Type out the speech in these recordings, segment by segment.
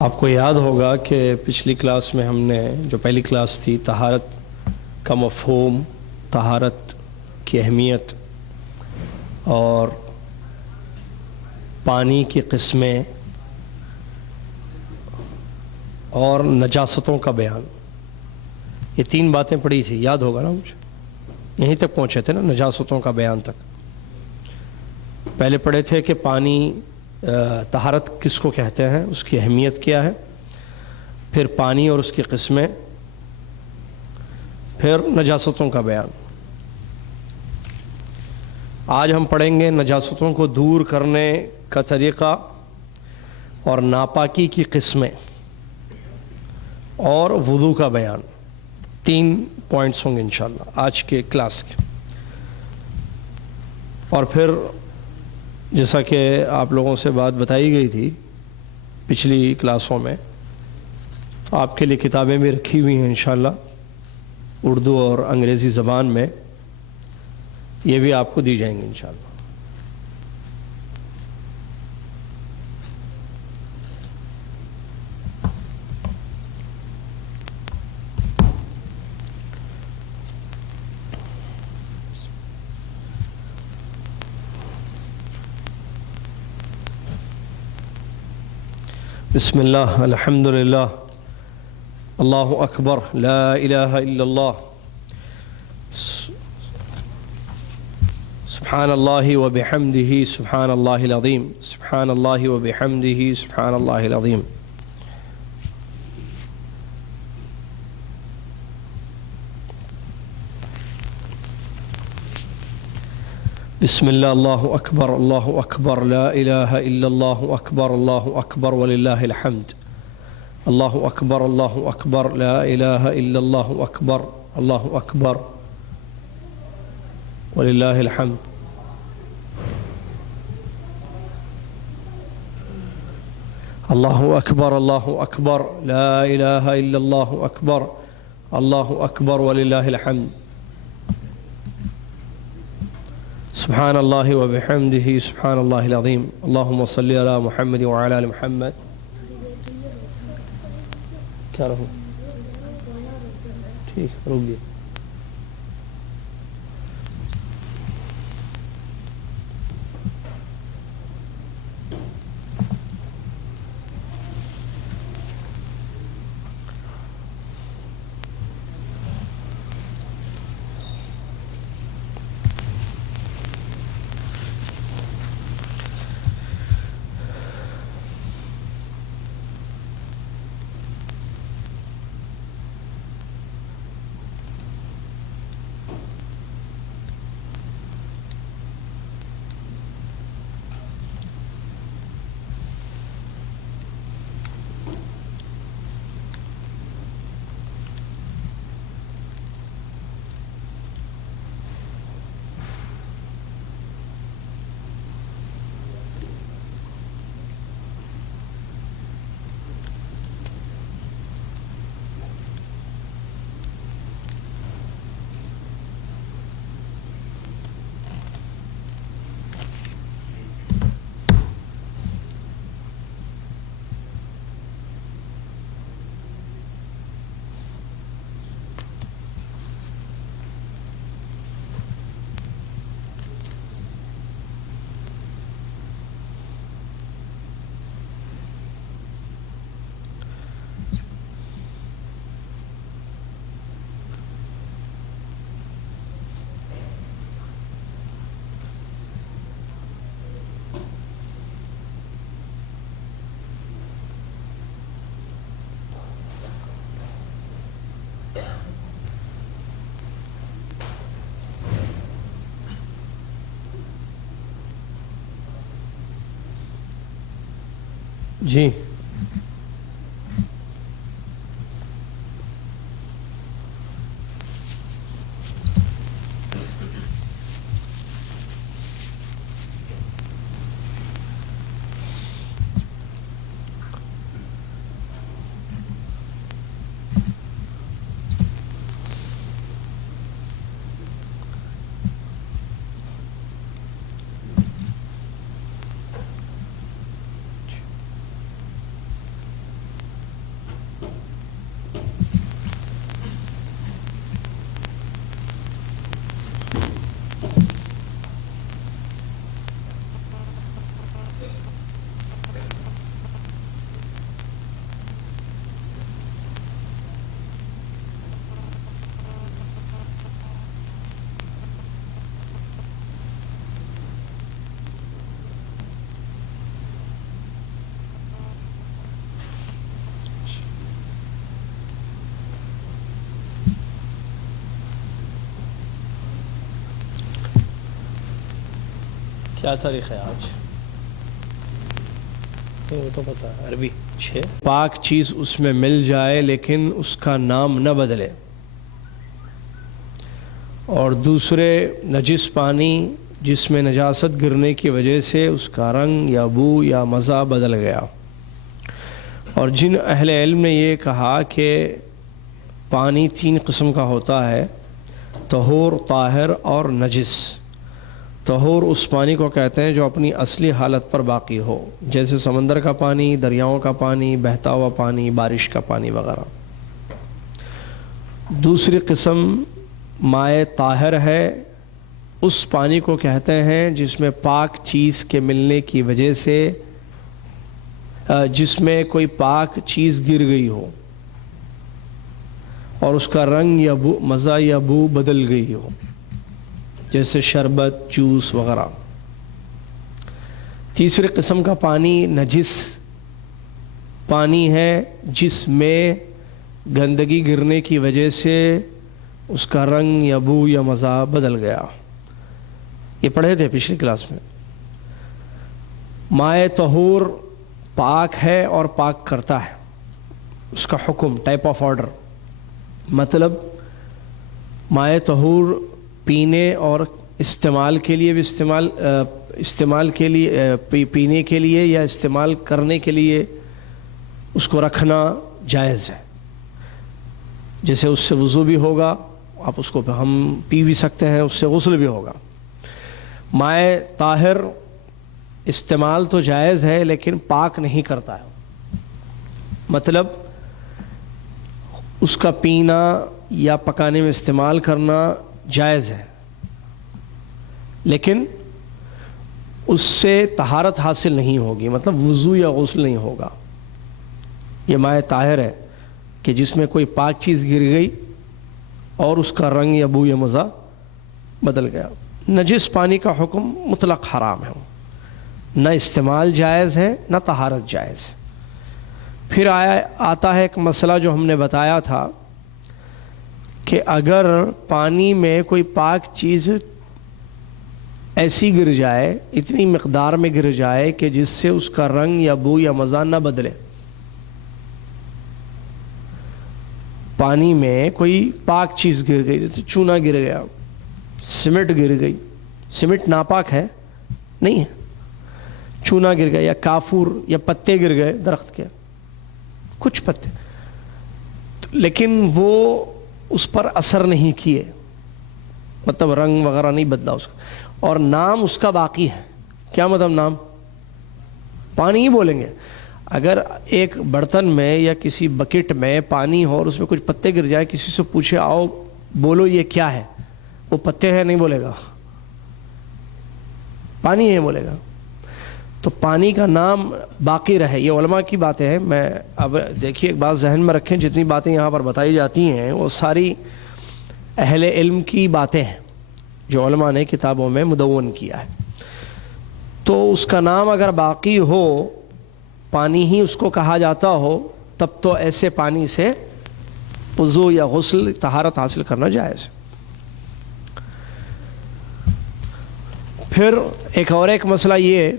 آپ کو یاد ہوگا کہ پچھلی کلاس میں ہم نے جو پہلی کلاس تھی طہارت کا مفہوم، طہارت کی اہمیت اور پانی کی قسمیں اور نجاستوں کا بیان، یہ تین باتیں پڑھی تھی، یاد ہوگا نا؟ مجھے یہیں تک پہنچے تھے نا، نجاستوں کا بیان تک. پہلے پڑھے تھے کہ پانی طہارت کس کو کہتے ہیں، اس کی اہمیت کیا ہے، پھر پانی اور اس کی قسمیں، پھر نجاستوں کا بیان. آج ہم پڑھیں گے نجاستوں کو دور کرنے کا طریقہ اور ناپاکی کی قسمیں اور وضو کا بیان. 3 پوائنٹس ہوں گے انشاءاللہ آج کے کلاس کے. اور پھر جیسا کہ آپ لوگوں سے بات بتائی گئی تھی پچھلی کلاسوں میں، تو آپ کے لیے کتابیں بھی رکھی ہوئی ہیں انشاءاللہ، اردو اور انگریزی زبان میں، یہ بھی آپ کو دی جائیں گی انشاءاللہ. بسم اللہ، الحمد للہ، اللہ اکبر، لا الہ الا اللہ، سبحان اللہ و بحمدہ، سبحان اللہ العظیم، سبحان اللہ و بحمدہ، سبحان اللہ العظیم. بسم اللہ، اللہ اکبر، لا الہ الا اللہ اکبر وللہ الحمد. اللہ اکبر، لا الہ الا اللہ اکبر وللہ الحمد. اللہ اکبر، لا الہ الا اللہ اکبر وللہ الحمد. سبحان اللہ و بحمدہ، سبحان اللہ العظیم. اللہم صلی علی محمد وعلی آل محمد. کیا رہو ٹھیک رک گیا. جی کیا تاریخ ہے آج؟ وہ تو پتہ ہے، عربی 6۔ پاک چیز اس میں مل جائے لیکن اس کا نام نہ بدلے، اور دوسرے نجس پانی جس میں نجاست گرنے کی وجہ سے اس کا رنگ یا بو یا مزہ بدل گیا۔ اور جن اہل علم نے یہ کہا کہ پانی 3 قسم کا ہوتا ہے، طہور، طاہر اور نجس۔ طہور اس پانی کو کہتے ہیں جو اپنی اصلی حالت پر باقی ہو، جیسے سمندر کا پانی، دریاؤں کا پانی، بہتا ہوا پانی، بارش کا پانی وغیرہ۔ دوسری قسم مائع طاہر ہے، اس پانی کو کہتے ہیں جس میں پاک چیز کے ملنے کی وجہ سے جس میں کوئی پاک چیز گر گئی ہو اور اس کا رنگ یا بو، مزہ یا بو بدل گئی ہو، جیسے شربت، جوس وغیرہ۔ تیسری قسم کا پانی نجس پانی ہے جس میں گندگی گرنے کی وجہ سے اس کا رنگ یا بو یا مزہ بدل گیا۔ یہ پڑھے تھے پچھلی کلاس میں۔ مائع طہور پاک ہے اور پاک کرتا ہے، اس کا حکم، ٹائپ آف آرڈر، مطلب مائع طہور پینے اور استعمال کے لیے بھی استعمال کے لیے پینے کے لیے یا استعمال کرنے کے لیے اس کو رکھنا جائز ہے۔ جیسے اس سے وضو بھی ہوگا، آپ اس کو ہم پی بھی سکتے ہیں، اس سے غسل بھی ہوگا۔ مائع طاہر استعمال تو جائز ہے لیکن پاک نہیں کرتا ہے، مطلب اس کا پینا یا پکانے میں استعمال کرنا جائز ہے لیکن اس سے طہارت حاصل نہیں ہوگی، مطلب وضو یا غسل نہیں ہوگا۔ یہ مائع طاہر ہے کہ جس میں کوئی پاک چیز گر گئی اور اس کا رنگ یا بو یا مزہ بدل گیا۔ نجس پانی کا حکم مطلق حرام ہے، نہ استعمال جائز ہے نہ طہارت جائز ہے۔ پھر آتا ہے ایک مسئلہ جو ہم نے بتایا تھا کہ اگر پانی میں کوئی پاک چیز ایسی گر جائے، اتنی مقدار میں گر جائے کہ جس سے اس کا رنگ یا بو یا مزہ نہ بدلے۔ پانی میں کوئی پاک چیز گر گئی، جیسے چونا گر گیا، سیمنٹ گر گئی، سیمنٹ ناپاک ہے؟ نہیں ہے۔ چونا گر گیا یا کافور یا پتے گر گئے درخت کے، کچھ پتے، لیکن وہ اس پر اثر نہیں کیے، مطلب رنگ وغیرہ نہیں بدلا اس کا، اور نام اس کا باقی ہے۔ کیا مطلب نام؟ پانی ہی بولیں گے۔ اگر ایک برتن میں یا کسی بکٹ میں پانی ہو اور اس میں کچھ پتے گر جائے، کسی سے پوچھے آؤ بولو یہ کیا ہے، وہ پتے ہے نہیں بولے گا، پانی ہے بولے گا۔ تو پانی کا نام باقی رہے، یہ علماء کی باتیں ہیں۔ میں اب دیکھیے ایک بات ذہن میں رکھیں، جتنی باتیں یہاں پر بتائی جاتی ہیں وہ ساری اہل علم کی باتیں ہیں جو علماء نے کتابوں میں مدون کیا ہے۔ تو اس کا نام اگر باقی ہو، پانی ہی اس کو کہا جاتا ہو، تب تو ایسے پانی سے وضو یا غسل، طہارت حاصل کرنا جائز ہے۔ پھر ایک مسئلہ یہ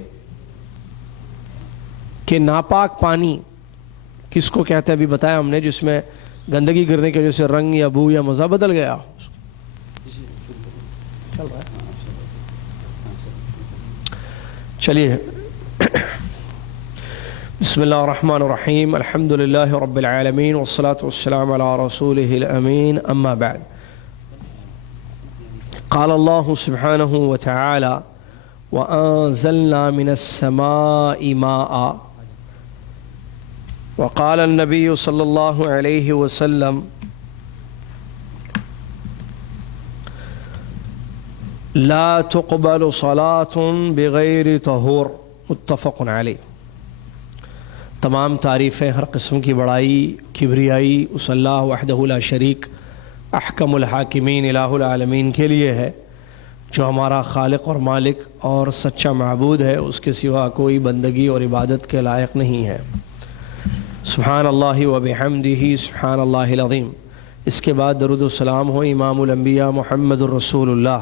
کہ ناپاک پانی کس کو کہتے ہیں، ابھی بتایا ہم نے، جس میں گندگی گرنے کی وجہ سے رنگ یا بو یا مزہ بدل گیا۔ چلیے، بسم اللہ الرحمن الرحیم، الحمد للہ رب العالمین والصلاة والسلام علی رسولہ الامین، اما بعد۔ قال اللہ سبحانہ وتعالی وَأَنزَلْنَا مِنَ السَّمَاءِ مَاءً، وقال النبی صلی اللہ علیہ وسلم لا تقبل صلاة بغیر طہور، متفق علیہ۔ تمام تعریفیں، ہر قسم کی بڑائی، کبریائی اس اللہ وحدہ لا شریک، احکم الحاکمین، الہ العالمین کے لیے ہے، جو ہمارا خالق اور مالک اور سچا معبود ہے، اس کے سوا کوئی بندگی اور عبادت کے لائق نہیں ہے۔ سبحان اللہ و بحمدہ سبحان اللہ العظیم۔ اس کے بعد درود و سلام ہو امام الانبیاء محمد الرسول اللہ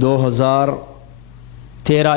2013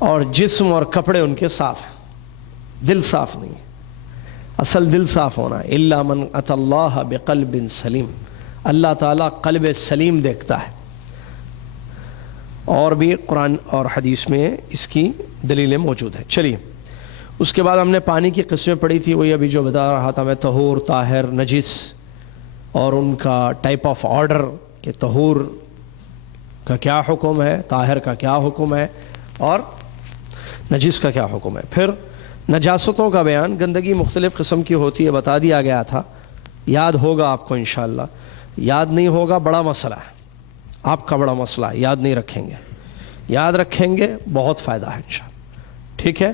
اور جسم اور کپڑے ان کے صاف ہیں، دل صاف نہیں ہے۔ اصل دل صاف ہونا ہے۔ الا من اتى اللہ بقلب سلیم، اللہ تعالیٰ قلب سلیم دیکھتا ہے۔ اور بھی قرآن اور حدیث میں اس کی دلیلیں موجود ہیں۔ چلیے، اس کے بعد ہم نے پانی کی قسمیں پڑھی تھی، وہی ابھی جو بتا رہا تھا میں، طہور، طاہر، نجس، اور ان کا ٹائپ آف آرڈر کہ طہور کا کیا حکم ہے، طاہر کا کیا حکم ہے، اور نجس کا کیا حکم ہے۔ پھر نجاستوں کا بیان، گندگی مختلف قسم کی ہوتی ہے، بتا دیا گیا تھا، یاد ہوگا آپ کو انشاءاللہ۔ یاد نہیں ہوگا بڑا مسئلہ ہے، آپ کا بڑا مسئلہ ہے، یاد نہیں رکھیں گے، یاد رکھیں گے بہت فائدہ ہے انشاءاللہ، ٹھیک ہے۔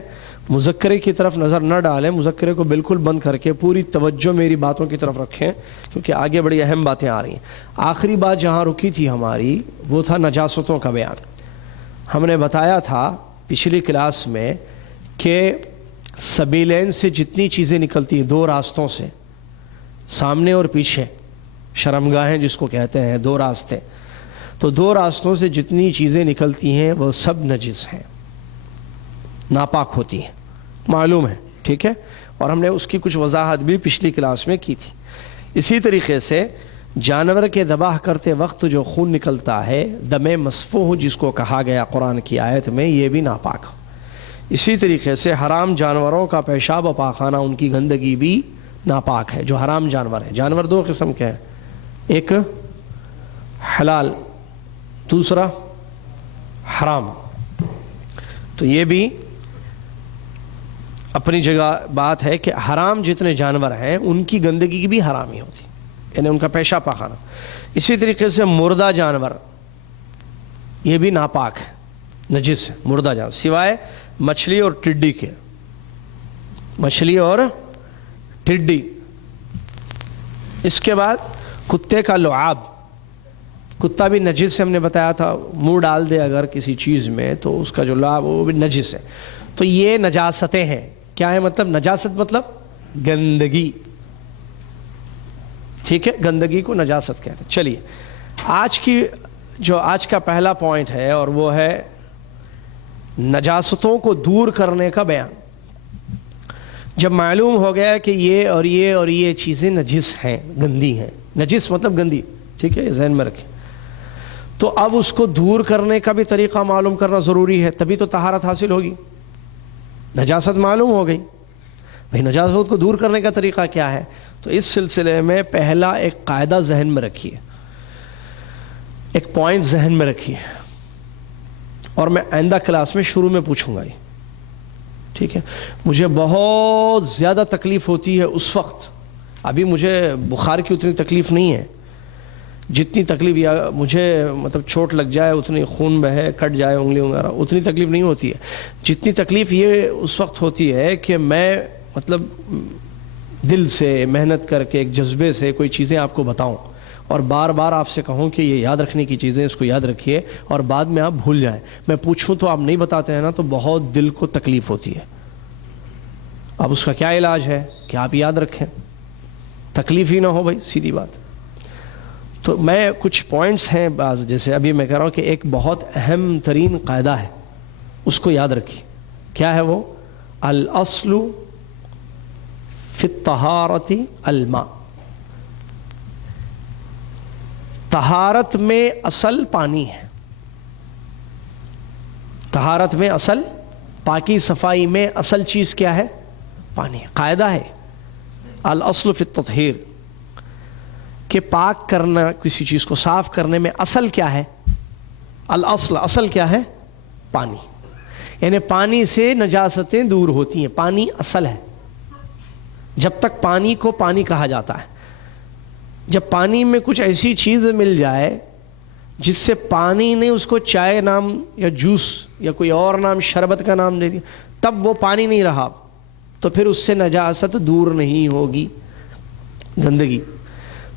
مذکرے کی طرف نظر نہ ڈالیں، مذکرے کو بالکل بند کر کے پوری توجہ میری باتوں کی طرف رکھیں، کیونکہ آگے بڑی اہم باتیں آ رہی ہیں۔ آخری بات جہاں رکی تھی ہماری وہ تھا نجاستوں کا بیان۔ ہم نے بتایا تھا پچھلی کلاس میں کہ سبیلین سے جتنی چیزیں نکلتی ہیں، دو راستوں سے، سامنے اور پیچھے، شرمگاہیں جس کو کہتے ہیں، دو راستے، تو دو راستوں سے جتنی چیزیں نکلتی ہیں وہ سب نجس ہیں، ناپاک ہوتی ہیں، معلوم ہے، ٹھیک ہے۔ اور ہم نے اس کی کچھ وضاحت بھی پچھلی کلاس میں کی تھی۔ اسی طریقے سے جانور کے ذبح کرتے وقت جو خون نکلتا ہے، دم مسفوح جس کو کہا گیا قرآن کی آیت میں، یہ بھی ناپاک ہو۔ اسی طریقے سے حرام جانوروں کا پیشاب و پاخانہ، ان کی گندگی بھی ناپاک ہے۔ جو حرام جانور ہیں، جانور دو قسم کے ہیں، ایک حلال، دوسرا حرام، تو یہ بھی اپنی جگہ بات ہے کہ حرام جتنے جانور ہیں ان کی گندگی بھی حرام ہی ہوتی، یعنی ان کا پیشاب پاخانہ۔ اسی طریقے سے مردہ جانور، یہ بھی ناپاک ہے، نجس ہے مردہ جانور، سوائے مچھلی اور ٹڈی کے، مچھلی اور ٹڈی۔ اس کے بعد کتے کا لعاب، کتا بھی نجس ہے، ہم نے بتایا تھا، منہ ڈال دے اگر کسی چیز میں تو اس کا جو لعاب وہ بھی نجس ہے۔ تو یہ نجاستیں ہیں۔ کیا ہے مطلب نجاست؟ مطلب گندگی، ٹھیک ہے، گندگی کو نجاست کہتے ہیں۔ چلیے، آج کا پہلا پوائنٹ ہے، اور وہ ہے نجاستوں کو دور کرنے کا بیان۔ جب معلوم ہو گیا کہ یہ اور یہ اور یہ چیزیں نجس ہیں، گندی ہیں، نجس مطلب گندی، ٹھیک ہے، ذہن میں رکھیں، تو اب اس کو دور کرنے کا بھی طریقہ معلوم کرنا ضروری ہے، تبھی تو طہارت حاصل ہوگی۔ نجاست معلوم ہو گئی، بھئی نجاست کو دور کرنے کا طریقہ کیا ہے؟ تو اس سلسلے میں پہلا ایک قاعدہ ذہن میں رکھیے، ایک پوائنٹ ذہن میں رکھیے، اور میں آئندہ کلاس میں شروع میں پوچھوں گا یہ، ٹھیک ہے۔ مجھے بہت زیادہ تکلیف ہوتی ہے اس وقت، ابھی مجھے بخار کی اتنی تکلیف نہیں ہے، جتنی تکلیف یا مجھے مطلب چوٹ لگ جائے، اتنی خون بہے، کٹ جائے انگلی وغیرہ، اتنی تکلیف نہیں ہوتی ہے۔ جتنی تکلیف یہ اس وقت ہوتی ہے کہ میں مطلب دل سے محنت کر کے ایک جذبے سے کوئی چیزیں آپ کو بتاؤں، اور بار بار آپ سے کہوں کہ یہ یاد رکھنے کی چیزیں، اس کو یاد رکھیے، اور بعد میں آپ بھول جائیں، میں پوچھوں تو آپ نہیں بتاتے ہیں نا، تو بہت دل کو تکلیف ہوتی ہے۔ اب اس کا کیا علاج ہے کہ آپ یاد رکھیں، تکلیف ہی نہ ہو، بھائی سیدھی بات۔ تو میں کچھ پوائنٹس ہیں بعض، جیسے ابھی میں کہہ رہا ہوں کہ ایک بہت اہم ترین قاعدہ ہے، اس کو یاد رکھیے۔ کیا ہے وہ؟ الاصل فی الطہارۃ الماء، طہارت میں اصل پانی ہے، طہارت میں اصل، پاکی صفائی میں اصل چیز کیا ہے؟ پانی ہے۔ قاعدہ ہے الاصل فی التطہیر، کہ پاک کرنا کسی چیز کو صاف کرنے میں اصل کیا ہے؟ الاصل، اصل کیا ہے؟ پانی، یعنی پانی سے نجاستیں دور ہوتی ہیں، پانی اصل ہے۔ جب تک پانی کو پانی کہا جاتا ہے، جب پانی میں کچھ ایسی چیز مل جائے جس سے پانی نے اس کو چائے نام یا جوس یا کوئی اور نام، شربت کا نام دے دیا، تب وہ پانی نہیں رہا، تو پھر اس سے نجاست دور نہیں ہوگی، گندگی۔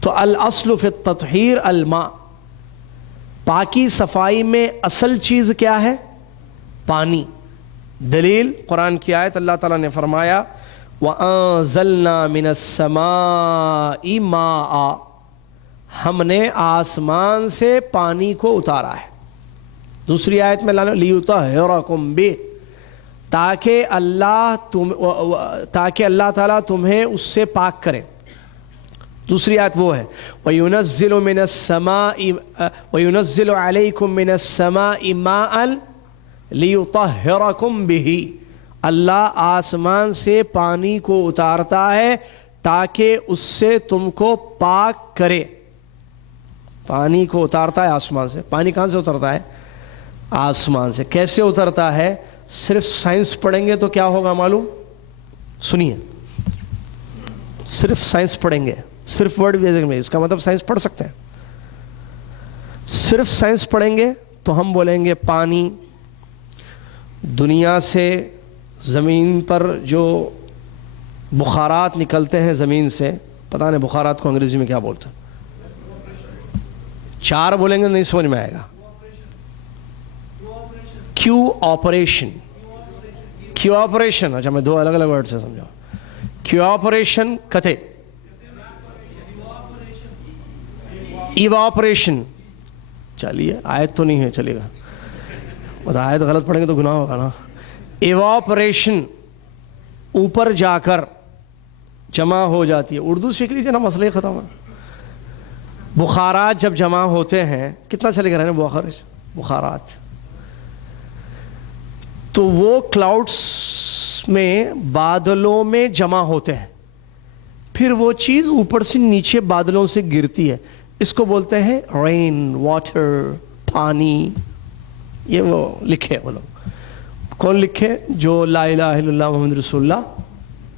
تو الاصل فی التطہیر الماء، پاکی صفائی میں اصل چیز کیا ہے؟ پانی۔ دلیل قرآن کی آیت، اللہ تعالیٰ نے فرمایا وَأَنزَلْنَا مِنَ السَّمَاءِ مَاءً، ہم نے آسمان سے پانی کو اتارا ہے۔ دوسری آیت میں لانا لِيُطَهِّرَكُمْ بِهِ، تاکہ اللہ تعالیٰ تمہیں اس سے پاک کرے. دوسری آیت وہ ہے وَيُنَزِّلُ عَلَيْكُم مِّنَ السَّمَاءِ مَاءً لِيُطَهِّرَكُم بِهِ. اللہ آسمان سے پانی کو اتارتا ہے تاکہ اس سے تم کو پاک کرے. پانی کو اتارتا ہے آسمان سے. پانی کہاں سے اترتا ہے؟ آسمان سے. کیسے اترتا ہے؟ صرف سائنس پڑھیں گے تو کیا ہوگا معلوم؟ سنیے، صرف سائنس پڑھیں گے، صرف ورڈ بیسک میں، اس کا مطلب سائنس پڑھ سکتے ہیں. صرف سائنس پڑھیں گے تو ہم بولیں گے پانی دنیا سے زمین پر جو بخارات نکلتے ہیں زمین سے، پتہ نہیں بخارات کو انگریزی میں کیا بولتے ہیں، چار بولیں گے نہیں سمجھ میں آئے گا. کیو آپریشن، اچھا میں دو الگ الگ ورڈ سے سمجھا. کیو آپریشن کتے، ایواپریشن. چلیے آیت تو نہیں ہے، چلے گا، آیت غلط پڑھیں گے تو گناہ ہوگا نا. ایواپریشن اوپر جا کر جمع ہو جاتی ہے. اردو سیکھ لیجیے نا، مسئلہ ختم ہے. بخارات جب جمع ہوتے ہیں، کتنا چلے گا رہنا بخارات، تو وہ کلاؤڈز میں بادلوں میں جمع ہوتے ہیں، پھر وہ چیز اوپر سے نیچے بادلوں سے گرتی ہے. اس کو بولتے ہیں رین واٹر، پانی. یہ وہ لکھے وہ لوگ. کون لکھے؟ جو لا الہ الا اللہ محمد رسول اللہ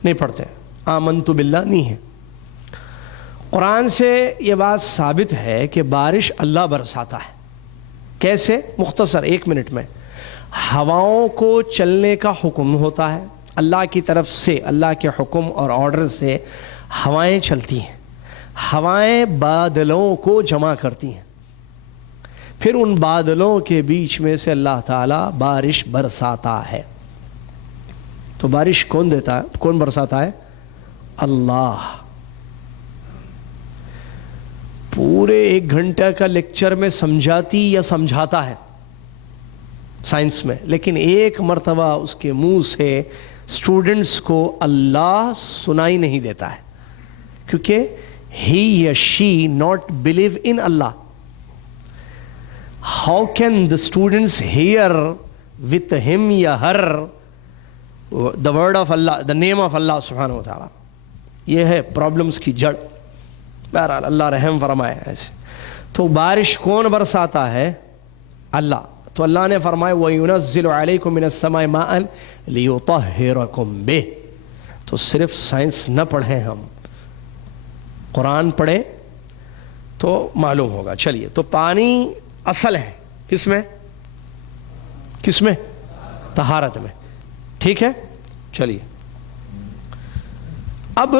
نہیں پڑھتے، آمنت باللہ نہیں ہے. قرآن سے یہ بات ثابت ہے کہ بارش اللہ برساتا ہے. کیسے؟ مختصر 1 منٹ میں. ہواؤں کو چلنے کا حکم ہوتا ہے اللہ کی طرف سے، اللہ کے حکم اور آرڈر سے ہوائیں چلتی ہیں. ہوائیں بادلوں کو جمع کرتی ہیں، پھر ان بادلوں کے بیچ میں سے اللہ تعالیٰ بارش برساتا ہے. تو بارش کون دیتا ہے؟ کون برساتا ہے؟ اللہ. پورے 1 گھنٹہ کا لیکچر میں سمجھاتی یا سمجھاتا ہے سائنس میں، لیکن ایک مرتبہ اس کے منہ سے اسٹوڈنٹس کو اللہ سنائی نہیں دیتا ہے، کیونکہ he یا she not believe in Allah. How can the students hear with him یا her the word of Allah, the name of Allah سبحانہ و تعالیٰ؟ یہ ہے پرابلمس کی جڑ. بہرحال اللہ رحم فرمائے. ایسے تو بارش کون برساتا ہے؟ اللہ. تو اللہ نے فرمایا وَيُنَزِّلُ عَلَيْكُم مِّنَ السَّمَاءِ مَاءً لِيُطَهِّرَكُم بِهِ. تو صرف سائنس نہ پڑھیں، ہم قرآن پڑھیں تو معلوم ہوگا. چلیے، تو پانی اصل ہے کس میں؟ کس میں؟ طہارت میں. ٹھیک ہے. چلیے، اب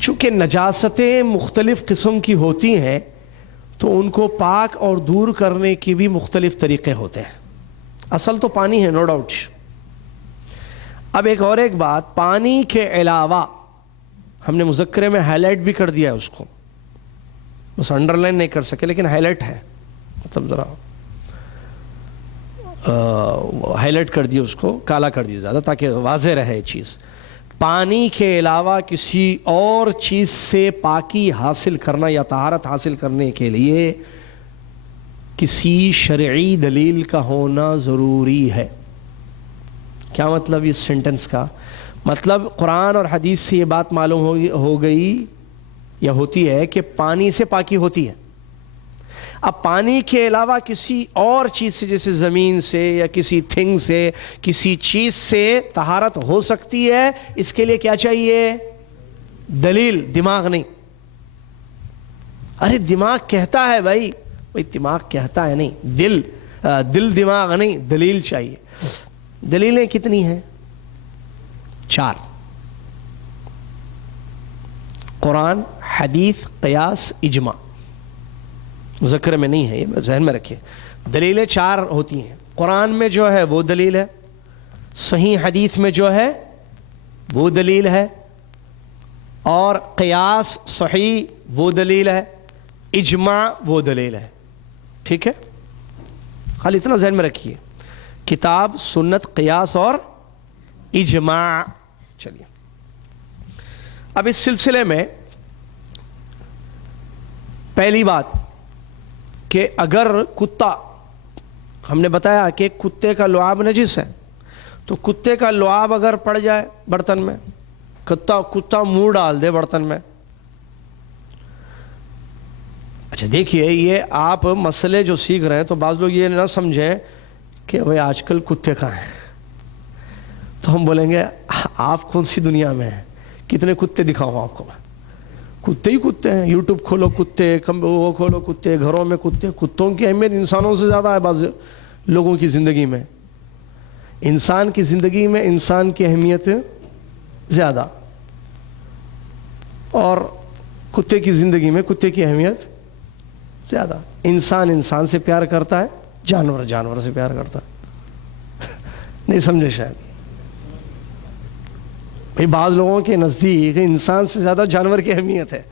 چونکہ نجاستیں مختلف قسم کی ہوتی ہیں تو ان کو پاک اور دور کرنے کی بھی مختلف طریقے ہوتے ہیں. اصل تو پانی ہے، نو ڈاؤٹ. اب ایک بات، پانی کے علاوہ ہم نے مذکرے میں ہائی لائٹ بھی کر دیا ہے اس کو، بس انڈر لائن نہیں کر سکے، لیکن ہائی لائٹ ہے، مطلب ذرا ہائی لائٹ کر دیا، اس کو کالا کر دیا زیادہ تاکہ واضح رہے چیز. پانی کے علاوہ کسی اور چیز سے پاکی حاصل کرنا یا طہارت حاصل کرنے کے لیے کسی شرعی دلیل کا ہونا ضروری ہے. کیا مطلب اس سینٹنس کا؟ مطلب قرآن اور حدیث سے یہ بات معلوم ہو گئی یا ہوتی ہے کہ پانی سے پاکی ہوتی ہے. اب پانی کے علاوہ کسی اور چیز سے، جیسے زمین سے یا کسی تھنگ سے، کسی چیز سے طہارت ہو سکتی ہے. اس کے لیے کیا چاہیے؟ دلیل، دماغ نہیں. ارے دماغ کہتا ہے بھائی دماغ کہتا ہے نہیں، دل دماغ نہیں، دلیل چاہیے. دلیلیں کتنی ہیں؟ 4: قرآن، حدیث، قیاس، اجماع. مذکر میں نہیں ہے، یہ ذہن میں رکھیے. دلیلیں 4 ہوتی ہیں. قرآن میں جو ہے وہ دلیل ہے، صحیح حدیث میں جو ہے وہ دلیل ہے، اور قیاس صحیح وہ دلیل ہے، اجماع وہ دلیل ہے. ٹھیک ہے، خالی اتنا ذہن میں رکھیے. کتاب، سنت، قیاس اور اجماع. چلیے اب اس سلسلے میں پہلی بات کہ اگر کتا، ہم نے بتایا کہ کتے کا لعاب نجس ہے، تو کتے کا لعاب اگر پڑ جائے برتن میں، کتا منہ ڈال دے برتن میں. اچھا دیکھیے، یہ آپ مسئلے جو سیکھ رہے ہیں تو بعض لوگ یہ نہ سمجھیں کہ بھئی آج کل کتے کہاں ہیں، تو ہم بولیں گے آپ کون سی دنیا میں ہیں، کتنے کتے دکھاؤں آپ کو؟ کتے ہی کتے ہیں. یوٹیوب کھولو کتے، وہ کھولو کتے، گھروں میں کتے. کتوں کی اہمیت انسانوں سے زیادہ ہے بعض لوگوں کی زندگی میں. انسان کی زندگی میں انسان کی اہمیت زیادہ، اور کتے کی زندگی میں کتے کی اہمیت زیادہ. انسان سے پیار کرتا ہے، جانور سے پیار کرتا ہے. نہیں سمجھے شاید بھئی، بعض لوگوں کے نزدیک انسان سے زیادہ جانور کی اہمیت ہے.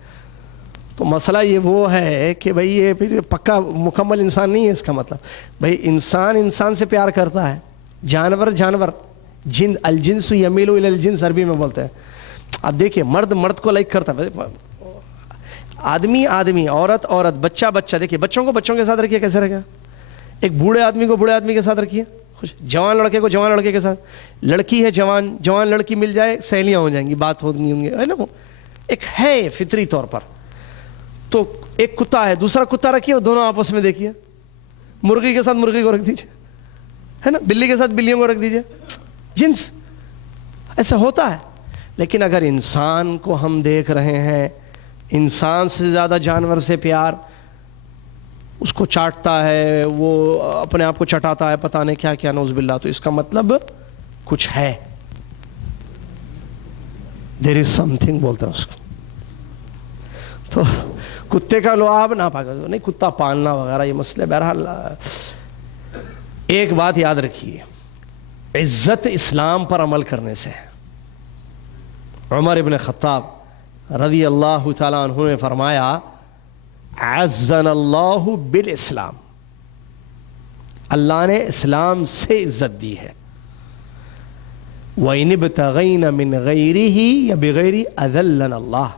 تو مسئلہ یہ وہ ہے کہ بھئی یہ پھر پکا مکمل انسان نہیں ہے. اس کا مطلب بھئی انسان سے پیار کرتا ہے، جانور جن الجنس یمیل الی الجنس عربی میں بولتے ہیں. اب دیکھیں، مرد کو لائک کرتا ہے، آدمی عورت بچہ. دیکھیے بچوں کو بچوں کے ساتھ رکھیے، کیسے رکھے؟ ایک بوڑھے آدمی کو بوڑھے آدمی کے ساتھ رکھیے، جوان لڑکے کو جوان لڑکے کے ساتھ. لڑکی ہے جوان لڑکی مل جائے، سہیلیاں ہو جائیں گی، بات ہوں گی، ہے نا. وہ ایک ہے فطری طور پر. تو ایک کتا ہے، دوسرا کتا رکھیے، دونوں آپس میں دیکھیے. مرغی کے ساتھ مرغی کو رکھ دیجیے، ہے نا. بلی کے ساتھ بلیوں کو رکھ دیجیے. جنس ایسا ہوتا ہے. لیکن اگر انسان کو ہم دیکھ رہے ہیں، انسان سے زیادہ جانور سے پیار، اس کو چاٹتا ہے، وہ اپنے آپ کو چٹاتا ہے، پتہ نہیں کیا کیا، نعوذ باللہ. تو اس کا مطلب کچھ ہے. دیر از سم تھنگ بولتے ہیں اس کو. تو کتے کا لعاب نہ پاک نہیں، کتا پالنا وغیرہ یہ مسئلے. بہرحال ایک بات یاد رکھیے، عزت اسلام پر عمل کرنے سے. عمر ابن خطاب رضی اللہ تعالیٰ عنہ نے فرمایا، عزنا اللہ بالاسلام، اللہ نے اسلام سے عزت دی ہے. وَإِنِ ابْتَغَيْنَ مِنْ غَيْرِهِ یا بغیر اذلنا اللہ.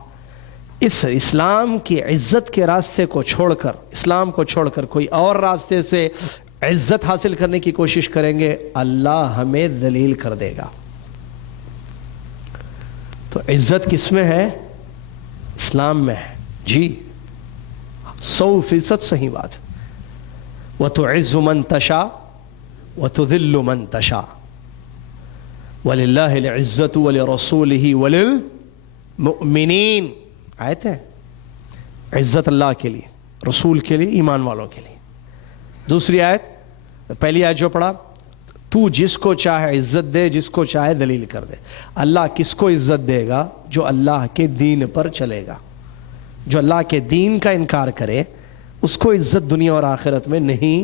اس اسلام کی عزت کے راستے کو چھوڑ کر، اسلام کو چھوڑ کر کوئی اور راستے سے عزت حاصل کرنے کی کوشش کریں گے، اللہ ہمیں ذلیل کر دے گا. تو عزت کس میں ہے؟ اسلام میں ہے. جی 100% صحیح بات. وَتُعِزُّ مَن تَشَاءُ وَتُذِلُّ مَن تَشَاءُ وَلِلَّهِ الْعِزَّةُ وَلِرَسُولِهِ وَلِلْمُؤْمِنِينَ. آیت ہے، عزت اللہ کے لیے، رسول کے لیے، ایمان والوں کے لیے. دوسری آیت، پہلی آیت جو پڑھا، تو جس کو چاہے عزت دے، جس کو چاہے ذلیل کر دے. اللہ کس کو عزت دے گا؟ جو اللہ کے دین پر چلے گا. جو اللہ کے دین کا انکار کرے اس کو عزت دنیا اور آخرت میں نہیں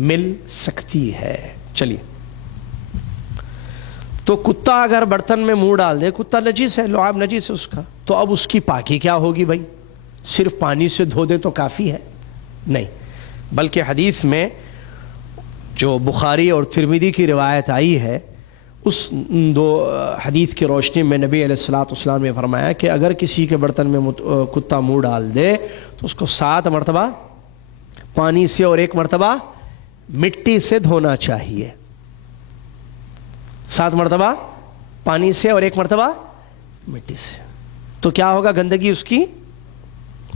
مل سکتی ہے. چلیے، تو کتا اگر برتن میں منہ ڈال دے، کتا نجیس ہے، لعاب نجیس ہے اس کا، تو اب اس کی پاکی کیا ہوگی بھائی؟ صرف پانی سے دھو دے تو کافی ہے؟ نہیں، بلکہ حدیث میں جو بخاری اور ترمذی کی روایت آئی ہے، اس دو حدیث کی روشنی میں نبی علیہ الصلوۃ والسلام نے فرمایا کہ اگر کسی کے برتن میں کتا منہ ڈال دے تو اس کو 7 مرتبہ پانی سے اور 1 مرتبہ مٹی سے دھونا چاہیے. 7 مرتبہ پانی سے اور 1 مرتبہ مٹی سے. تو کیا ہوگا؟ گندگی اس کی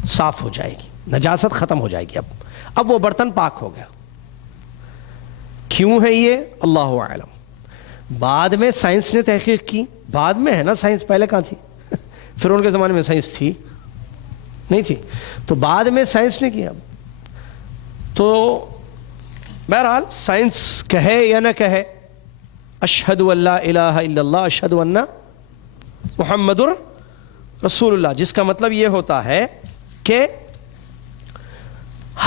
صاف ہو جائے گی، نجاست ختم ہو جائے گی. اب وہ برتن پاک ہو گیا. کیوں ہے یہ؟ اللہ اعلم. بعد میں سائنس نے تحقیق کی، بعد میں ہے نا، سائنس پہلے کہاں تھی؟ فرعون کے زمانے میں سائنس تھی نہیں تھی، تو بعد میں سائنس نے کیا. تو بہرحال سائنس کہے یا نہ کہے، اشہد ان لا الہ الا اللہ اشہد ان محمد رسول اللہ، جس کا مطلب یہ ہوتا ہے کہ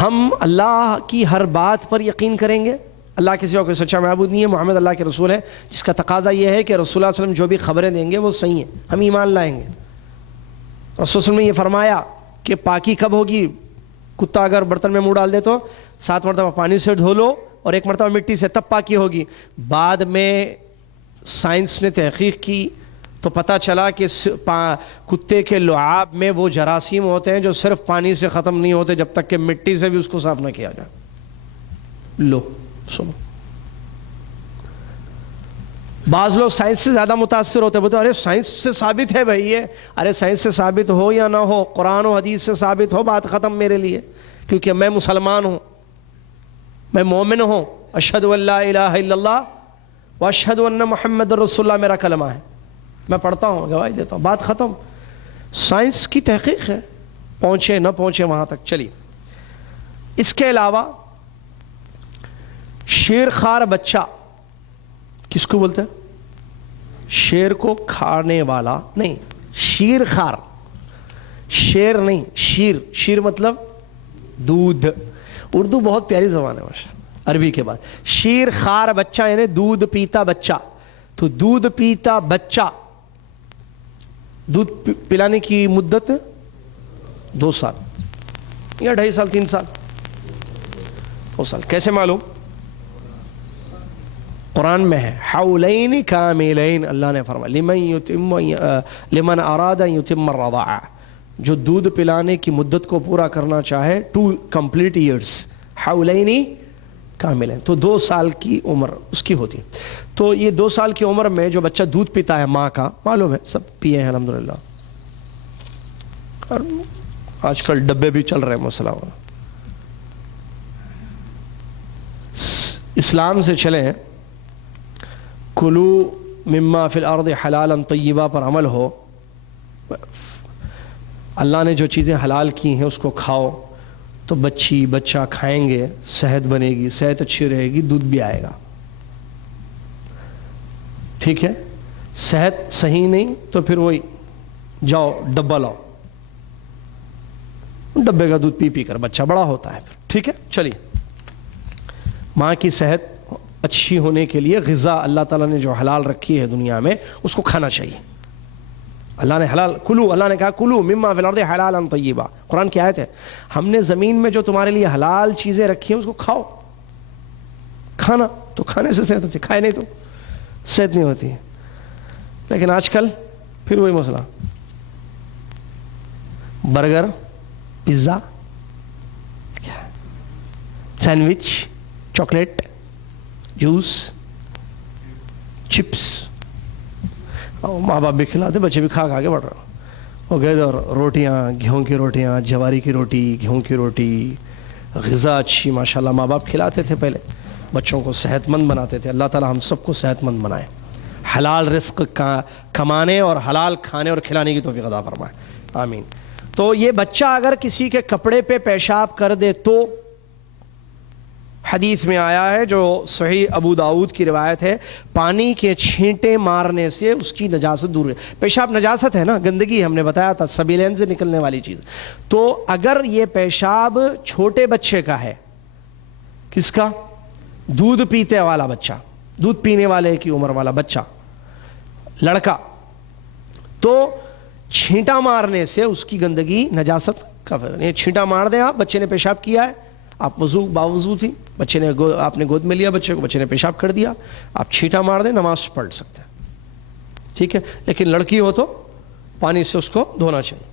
ہم اللہ کی ہر بات پر یقین کریں گے. اللہ کے سوا کوئی سچا معبود نہیں ہے، محمد اللہ کے رسول ہے، جس کا تقاضا یہ ہے کہ رسول اللہ صلی اللہ علیہ وسلم جو بھی خبریں دیں گے وہ صحیح ہیں، ہم ایمان لائیں گے. رسول صلی اللہ علیہ وسلم نے یہ فرمایا کہ پاکی کب ہوگی؟ کتا اگر برتن میں منہ ڈال دے تو 7 مرتبہ پانی سے دھو لو اور 1 مرتبہ مٹی سے، تب پاکی ہوگی. بعد میں سائنس نے تحقیق کی تو پتہ چلا کہ کتے کے لعاب میں وہ جراثیم ہوتے ہیں جو صرف پانی سے ختم نہیں ہوتے جب تک کہ مٹی سے بھی اس کو صاف نہ کیا جائے. لو سنو, بعض لوگ سائنس سے زیادہ متاثر ہوتے ہیں, بولتے ارے سائنس سے ثابت ہے بھائی یہ. ارے سائنس سے ثابت ہو یا نہ ہو, قرآن و حدیث سے ثابت ہو, بات ختم میرے لیے, کیونکہ میں مسلمان ہوں, میں مومن ہوں. اشہد ان لا الہ الا اللہ واشہد ان محمد رسول اللہ میرا کلمہ ہے, میں پڑھتا ہوں, گواہی دیتا ہوں, بات ختم. سائنس کی تحقیق ہے, پہنچے نہ پہنچے وہاں تک. چلیے, اس کے علاوہ شیر خوار بچہ کس کو بولتے ہیں؟ شیر کو کھانے والا نہیں, شیر خوار, شیر نہیں, شیر, شیر مطلب دودھ. اردو بہت پیاری زبان ہے ماشاء اللہ, عربی کے بعد. شیر خوار بچہ یعنی دودھ پیتا بچہ. تو دودھ پیتا بچہ, دودھ پلانے کی مدت 2 سال یا 2.5 سال 3 سال 2 سال. کیسے معلوم؟ قرآن میں ہے حولین کاملین, اللہ نے فرمایا لمن اراد ان یتم الرضاعہ, جو دودھ پلانے کی مدت کو پورا کرنا چاہے 2 complete years, حولین کاملین, تو 2 سال کی عمر اس کی ہوتی ہے. تو یہ 2 سال کی عمر میں جو بچہ دودھ پیتا ہے ماں کا, معلوم ہے سب پیے ہیں الحمدللہ, اور آج کل ڈبے بھی چل رہے ہیں, مسئلہ ہوا. اسلام سے چلیں, کلو مما فی الارض حلالا طیبا پر عمل ہو. اللہ نے جو چیزیں حلال کی ہیں اس کو کھاؤ, تو بچہ کھائیں گے, صحت بنے گی, صحت اچھی رہے گی, دودھ بھی آئے گا. ٹھیک ہے, صحت صحیح نہیں تو پھر وہی جاؤ ڈبہ لاؤ, ڈبے کا دودھ پی پی کر بچہ بڑا ہوتا ہے پھر. ٹھیک ہے, چلیے. ماں کی صحت اچھی ہونے کے لیے غذا اللہ تعالیٰ نے جو حلال رکھی ہے دنیا میں اس کو کھانا چاہیے. اللہ نے حلال کلو, اللہ نے کہا کلو مما فی الارض حلالا طیبا, قرآن کی آیت ہے. ہم نے زمین میں جو تمہارے لیے حلال چیزیں رکھی ہیں اس کو کھاؤ. کھانا تو کھانے سے صحت ہوتی ہے, کھائے نہیں تو صحت نہیں ہوتی ہے. لیکن آج کل پھر وہی مسئلہ, burger, pizza, sandwich, chocolate, juice, chips, ماں باپ بھی کھلاتے, بچے بھی کھا کے بڑھ رہے. وہ گئے اور روٹیاں, گیہوں کی روٹیاں, جواری کی روٹی, گیہوں کی روٹی, غذا اچھی ماشاءاللہ ماں باپ کھلاتے تھے پہلے, بچوں کو صحت مند بناتے تھے. اللہ تعالیٰ ہم سب کو صحت مند بنائے, حلال رزق کمانے اور حلال کھانے اور کھلانے کی توفیق عطا فرمائے, آمین. تو یہ بچہ اگر کسی کے کپڑے پہ پیشاب کر دے تو حدیث میں آیا ہے, جو صحیح ابو داؤد کی روایت ہے, پانی کے چھینٹے مارنے سے اس کی نجاست دور ہے. پیشاب نجاست ہے نا, گندگی, ہم نے بتایا تھا سبیلین سے نکلنے والی چیز. تو اگر یہ پیشاب چھوٹے بچے کا ہے, کس کا؟ دودھ پیتے والا بچہ, دودھ پینے والے کی عمر والا بچہ, لڑکا, تو چھینٹا مارنے سے اس کی گندگی نجاست کا, یہ چھینٹا مار دیں آپ, بچے نے پیشاب کیا ہے, آپ باوضو تھی, بچے نے آپ نے گود میں لیا بچے کو, بچے نے پیشاب کر دیا, آپ چھینٹا مار دیں, نماز پڑھ سکتے ہیں. ٹھیک ہے, لیکن لڑکی ہو تو پانی سے اس کو دھونا چاہیے.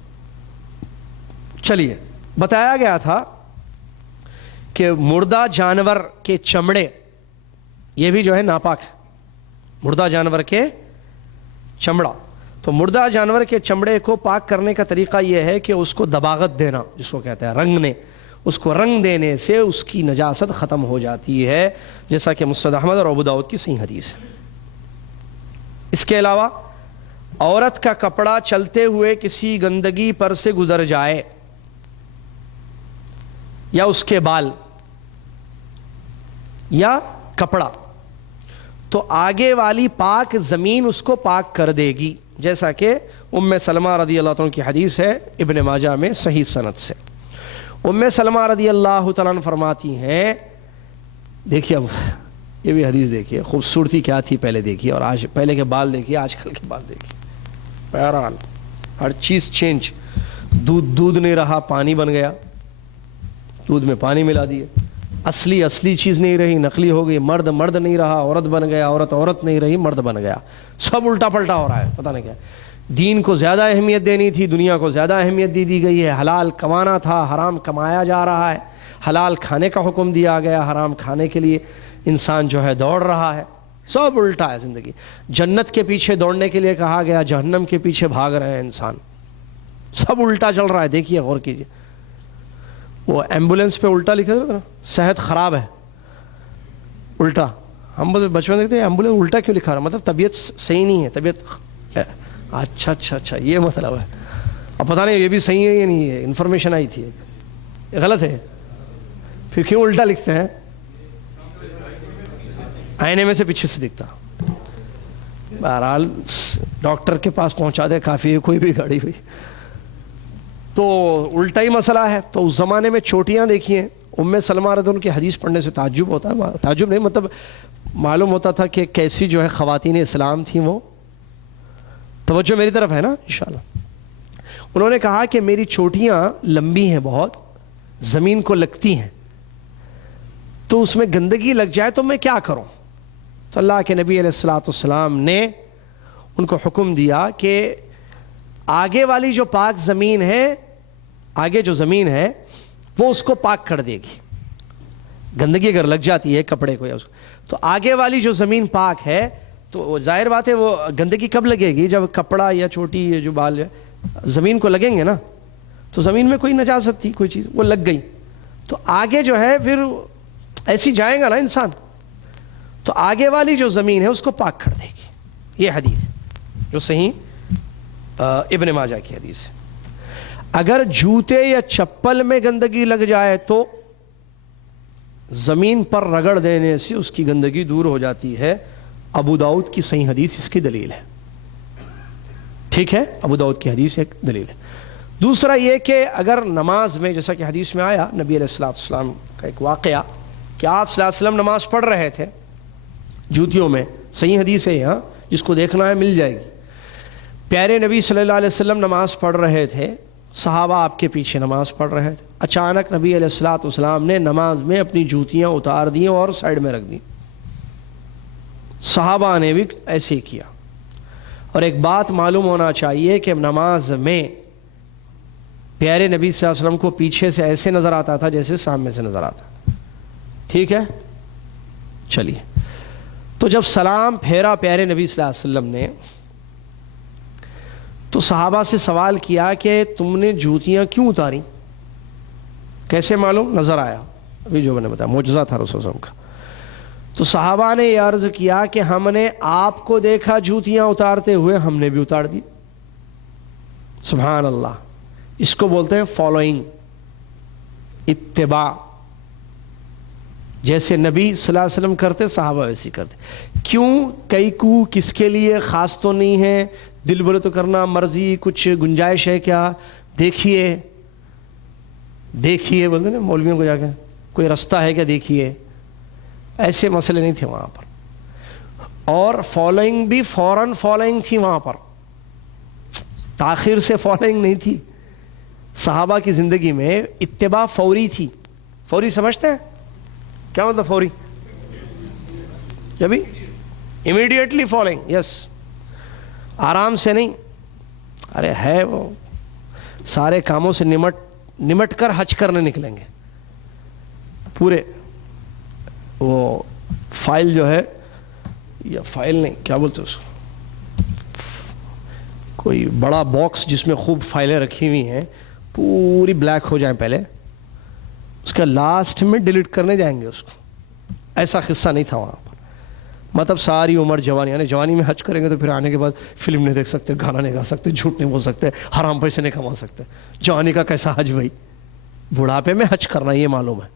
چلیے, بتایا گیا تھا کہ مردہ جانور کے چمڑے, یہ بھی جو ہے ناپاک ہے, مردہ جانور کے چمڑا. تو مردہ جانور کے چمڑے کو پاک کرنے کا طریقہ یہ ہے کہ اس کو دباغت دینا, جس کو کہتے ہیں رنگنے, اس کو رنگ دینے سے اس کی نجاست ختم ہو جاتی ہے, جیسا کہ مسند احمد اور ابو داؤد کی صحیح حدیث ہے. اس کے علاوہ عورت کا کپڑا چلتے ہوئے کسی گندگی پر سے گزر جائے, یا اس کے بال یا کپڑا, تو آگے والی پاک زمین اس کو پاک کر دے گی, جیسا کہ ام سلمہ رضی اللہ عنہ کی حدیث ہے ابن ماجہ میں صحیح سند سے. ام سلمہ رضی اللہ تعالیٰ عنہ فرماتی ہیں, دیکھیے اب یہ بھی حدیث دیکھیے, خوبصورتی کیا تھی پہلے دیکھیے, اور آج پہلے کے بال دیکھیے, آج کل کے بال دیکھیے, بہرحال ہر چیز چینج. دودھ نہیں رہا, پانی بن گیا, دودھ میں پانی ملا دیے, اصلی چیز نہیں رہی، نقلی ہو گئی، مرد نہیں رہا، عورت بن گیا، عورت نہیں رہی، مرد بن گیا، سب الٹا پلٹا ہو رہا ہے، پتہ نہیں کیا۔ دین کو زیادہ اہمیت دینی تھی، دنیا کو زیادہ اہمیت دی گئی ہے، حلال کمانا تھا، حرام کمایا جا رہا ہے، حلال کھانے کا حکم دیا گیا، حرام کھانے کے لیے انسان جو ہے دوڑ رہا ہے، سب الٹا ہے زندگی۔ جنت کے پیچھے دوڑنے کے لیے کہا گیا، جہنم کے پیچھے بھاگ رہے ہیں انسان، سب الٹا چل رہا ہے۔ دیکھیے غور کیجیے، وہ ایمبولینس پہ الٹا لکھا تھا نا، صحت خراب ہے، الٹا۔ ہم بچپن دیکھتے ہیں ایمبولینس الٹا کیوں لکھا رہا، مطلب طبیعت صحیح نہیں ہے، طبیعت اچھا یہ مطلب ہے۔ اب پتہ نہیں یہ بھی صحیح ہے یا نہیں ہے، انفارمیشن آئی تھی، غلط ہے، پھر کیوں الٹا لکھتے ہیں؟ آئینے میں سے پیچھے سے دکھتا۔ بہرحال ڈاکٹر کے پاس پہنچا دے کافی ہے، کوئی بھی گاڑی ہوئی تو الٹا ہی مسئلہ ہے۔ تو اس زمانے میں چوٹیاں دیکھیے، ام سلمہ رضی اللہ عنہا کی حدیث پڑھنے سے تعجب ہوتا ہے، تعجب نہیں مطلب معلوم ہوتا تھا کہ کیسی جو ہے خواتین اسلام تھیں۔ وہ توجہ میری طرف ہے نا انشاءاللہ۔ انہوں نے کہا کہ میری چوٹیاں لمبی ہیں، بہت زمین کو لگتی ہیں، تو اس میں گندگی لگ جائے تو میں کیا کروں؟ تو اللہ کے نبی علیہ الصلوۃ والسلام نے ان کو حکم دیا کہ آگے والی جو پاک زمین ہے، آگے جو زمین ہے وہ اس کو پاک کر دے گی۔ گندگی اگر لگ جاتی ہے کپڑے کو یا اس کو، تو آگے والی جو زمین پاک ہے، تو ظاہر بات ہے وہ گندگی کب لگے گی؟ جب کپڑا یا چوٹی یا جو بال زمین کو لگیں گے نا، تو زمین میں کوئی نجاست تھی، کوئی چیز وہ لگ گئی، تو آگے جو ہے پھر ایسی جائے گا نا انسان، تو آگے والی جو زمین ہے اس کو پاک کر دے گی۔ یہ حدیث ہے جو صحیح ابن ماجہ کی حدیث ہے۔ اگر جوتے یا چپل میں گندگی لگ جائے تو زمین پر رگڑ دینے سے اس کی گندگی دور ہو جاتی ہے۔ ابو داؤد کی صحیح حدیث اس کی دلیل ہے، ٹھیک ہے، ابو داؤد کی حدیث ایک دلیل ہے۔ دوسرا یہ کہ اگر نماز میں، جیسا کہ حدیث میں آیا نبی علیہ الصلوۃ والسلام کا ایک واقعہ کہ آپ صلی اللہ علیہ وسلم نماز پڑھ رہے تھے جوتیوں میں، صحیح حدیث ہے یہاں، جس کو دیکھنا ہے مل جائے گی۔ پیارے نبی صلی اللہ علیہ وسلم نماز پڑھ رہے تھے، صحابہ آپ کے پیچھے نماز پڑھ رہے تھے، اچانک نبی علیہ الصلوۃ والسلام نے نماز میں اپنی جوتیاں اتار دیں اور سائڈ میں رکھ دیں۔ صحابہ نے بھی ایسے ہی کیا۔ اور ایک بات معلوم ہونا چاہیے کہ نماز میں پیارے نبی صلی اللہ علیہ وسلم کو پیچھے سے ایسے نظر آتا تھا جیسے سامنے سے نظر آتا، ٹھیک ہے۔ چلیے، تو جب سلام پھیرا پیارے نبی صلی اللہ علیہ وسلم نے، تو صحابہ سے سوال کیا کہ تم نے جوتیاں کیوں اتاری؟ کیسے معلوم؟ نظر آیا، ابھی جو میں نے بتایا معجزہ تھا رسول اللہ کا۔ تو صحابہ نے یہ عرض کیا کہ ہم نے آپ کو دیکھا جوتیاں اتارتے ہوئے، ہم نے بھی اتار دی۔ سبحان اللہ، اس کو بولتے ہیں فالوئنگ، اتباع۔ جیسے نبی صلی اللہ علیہ وسلم کرتے، صحابہ ویسے کرتے۔ کیوں؟ کئی کو کس کے لیے خاص تو نہیں ہے، دل بولے تو کرنا، مرضی کچھ گنجائش ہے کیا؟ دیکھیے بولتے نا مولویوں کو جا کے، کوئی رستہ ہے کیا دیکھیے، ایسے مسئلے نہیں تھے وہاں پر۔ اور فالوئنگ بھی فوراً فالوئنگ تھی وہاں پر، تاخیر سے فالوئنگ نہیں تھی۔ صحابہ کی زندگی میں اتباع فوری تھی۔ فوری سمجھتے ہیں کیا مطلب؟ فوری جبھی امیڈیٹلی فالوئنگ، یس، آرام سے نہیں۔ ارے ہے وہ سارے کاموں سے نمٹ کر حج کرنے نکلیں گے پورے، وہ فائل جو ہے، یا فائل نہیں کیا بولتے اس کو، کوئی بڑا باکس جس میں خوب فائلیں رکھی ہوئی ہیں، پوری بلیک ہو جائیں پہلے، اس کا لاسٹ میں ڈیلیٹ کرنے جائیں گے اس کو۔ ایسا قصہ نہیں تھا وہاں پر، مطلب ساری عمر جوانی، یعنی جوانی میں حج کریں گے تو پھر آنے کے بعد فلم نہیں دیکھ سکتے، گانا نہیں گا سکتے، جھوٹ نہیں بول سکتے، حرام پیسے نہیں کما سکتے۔ جوانی کا کیسا حج بھائی؟ بڑھاپے میں حج کرنا، یہ معلوم ہے۔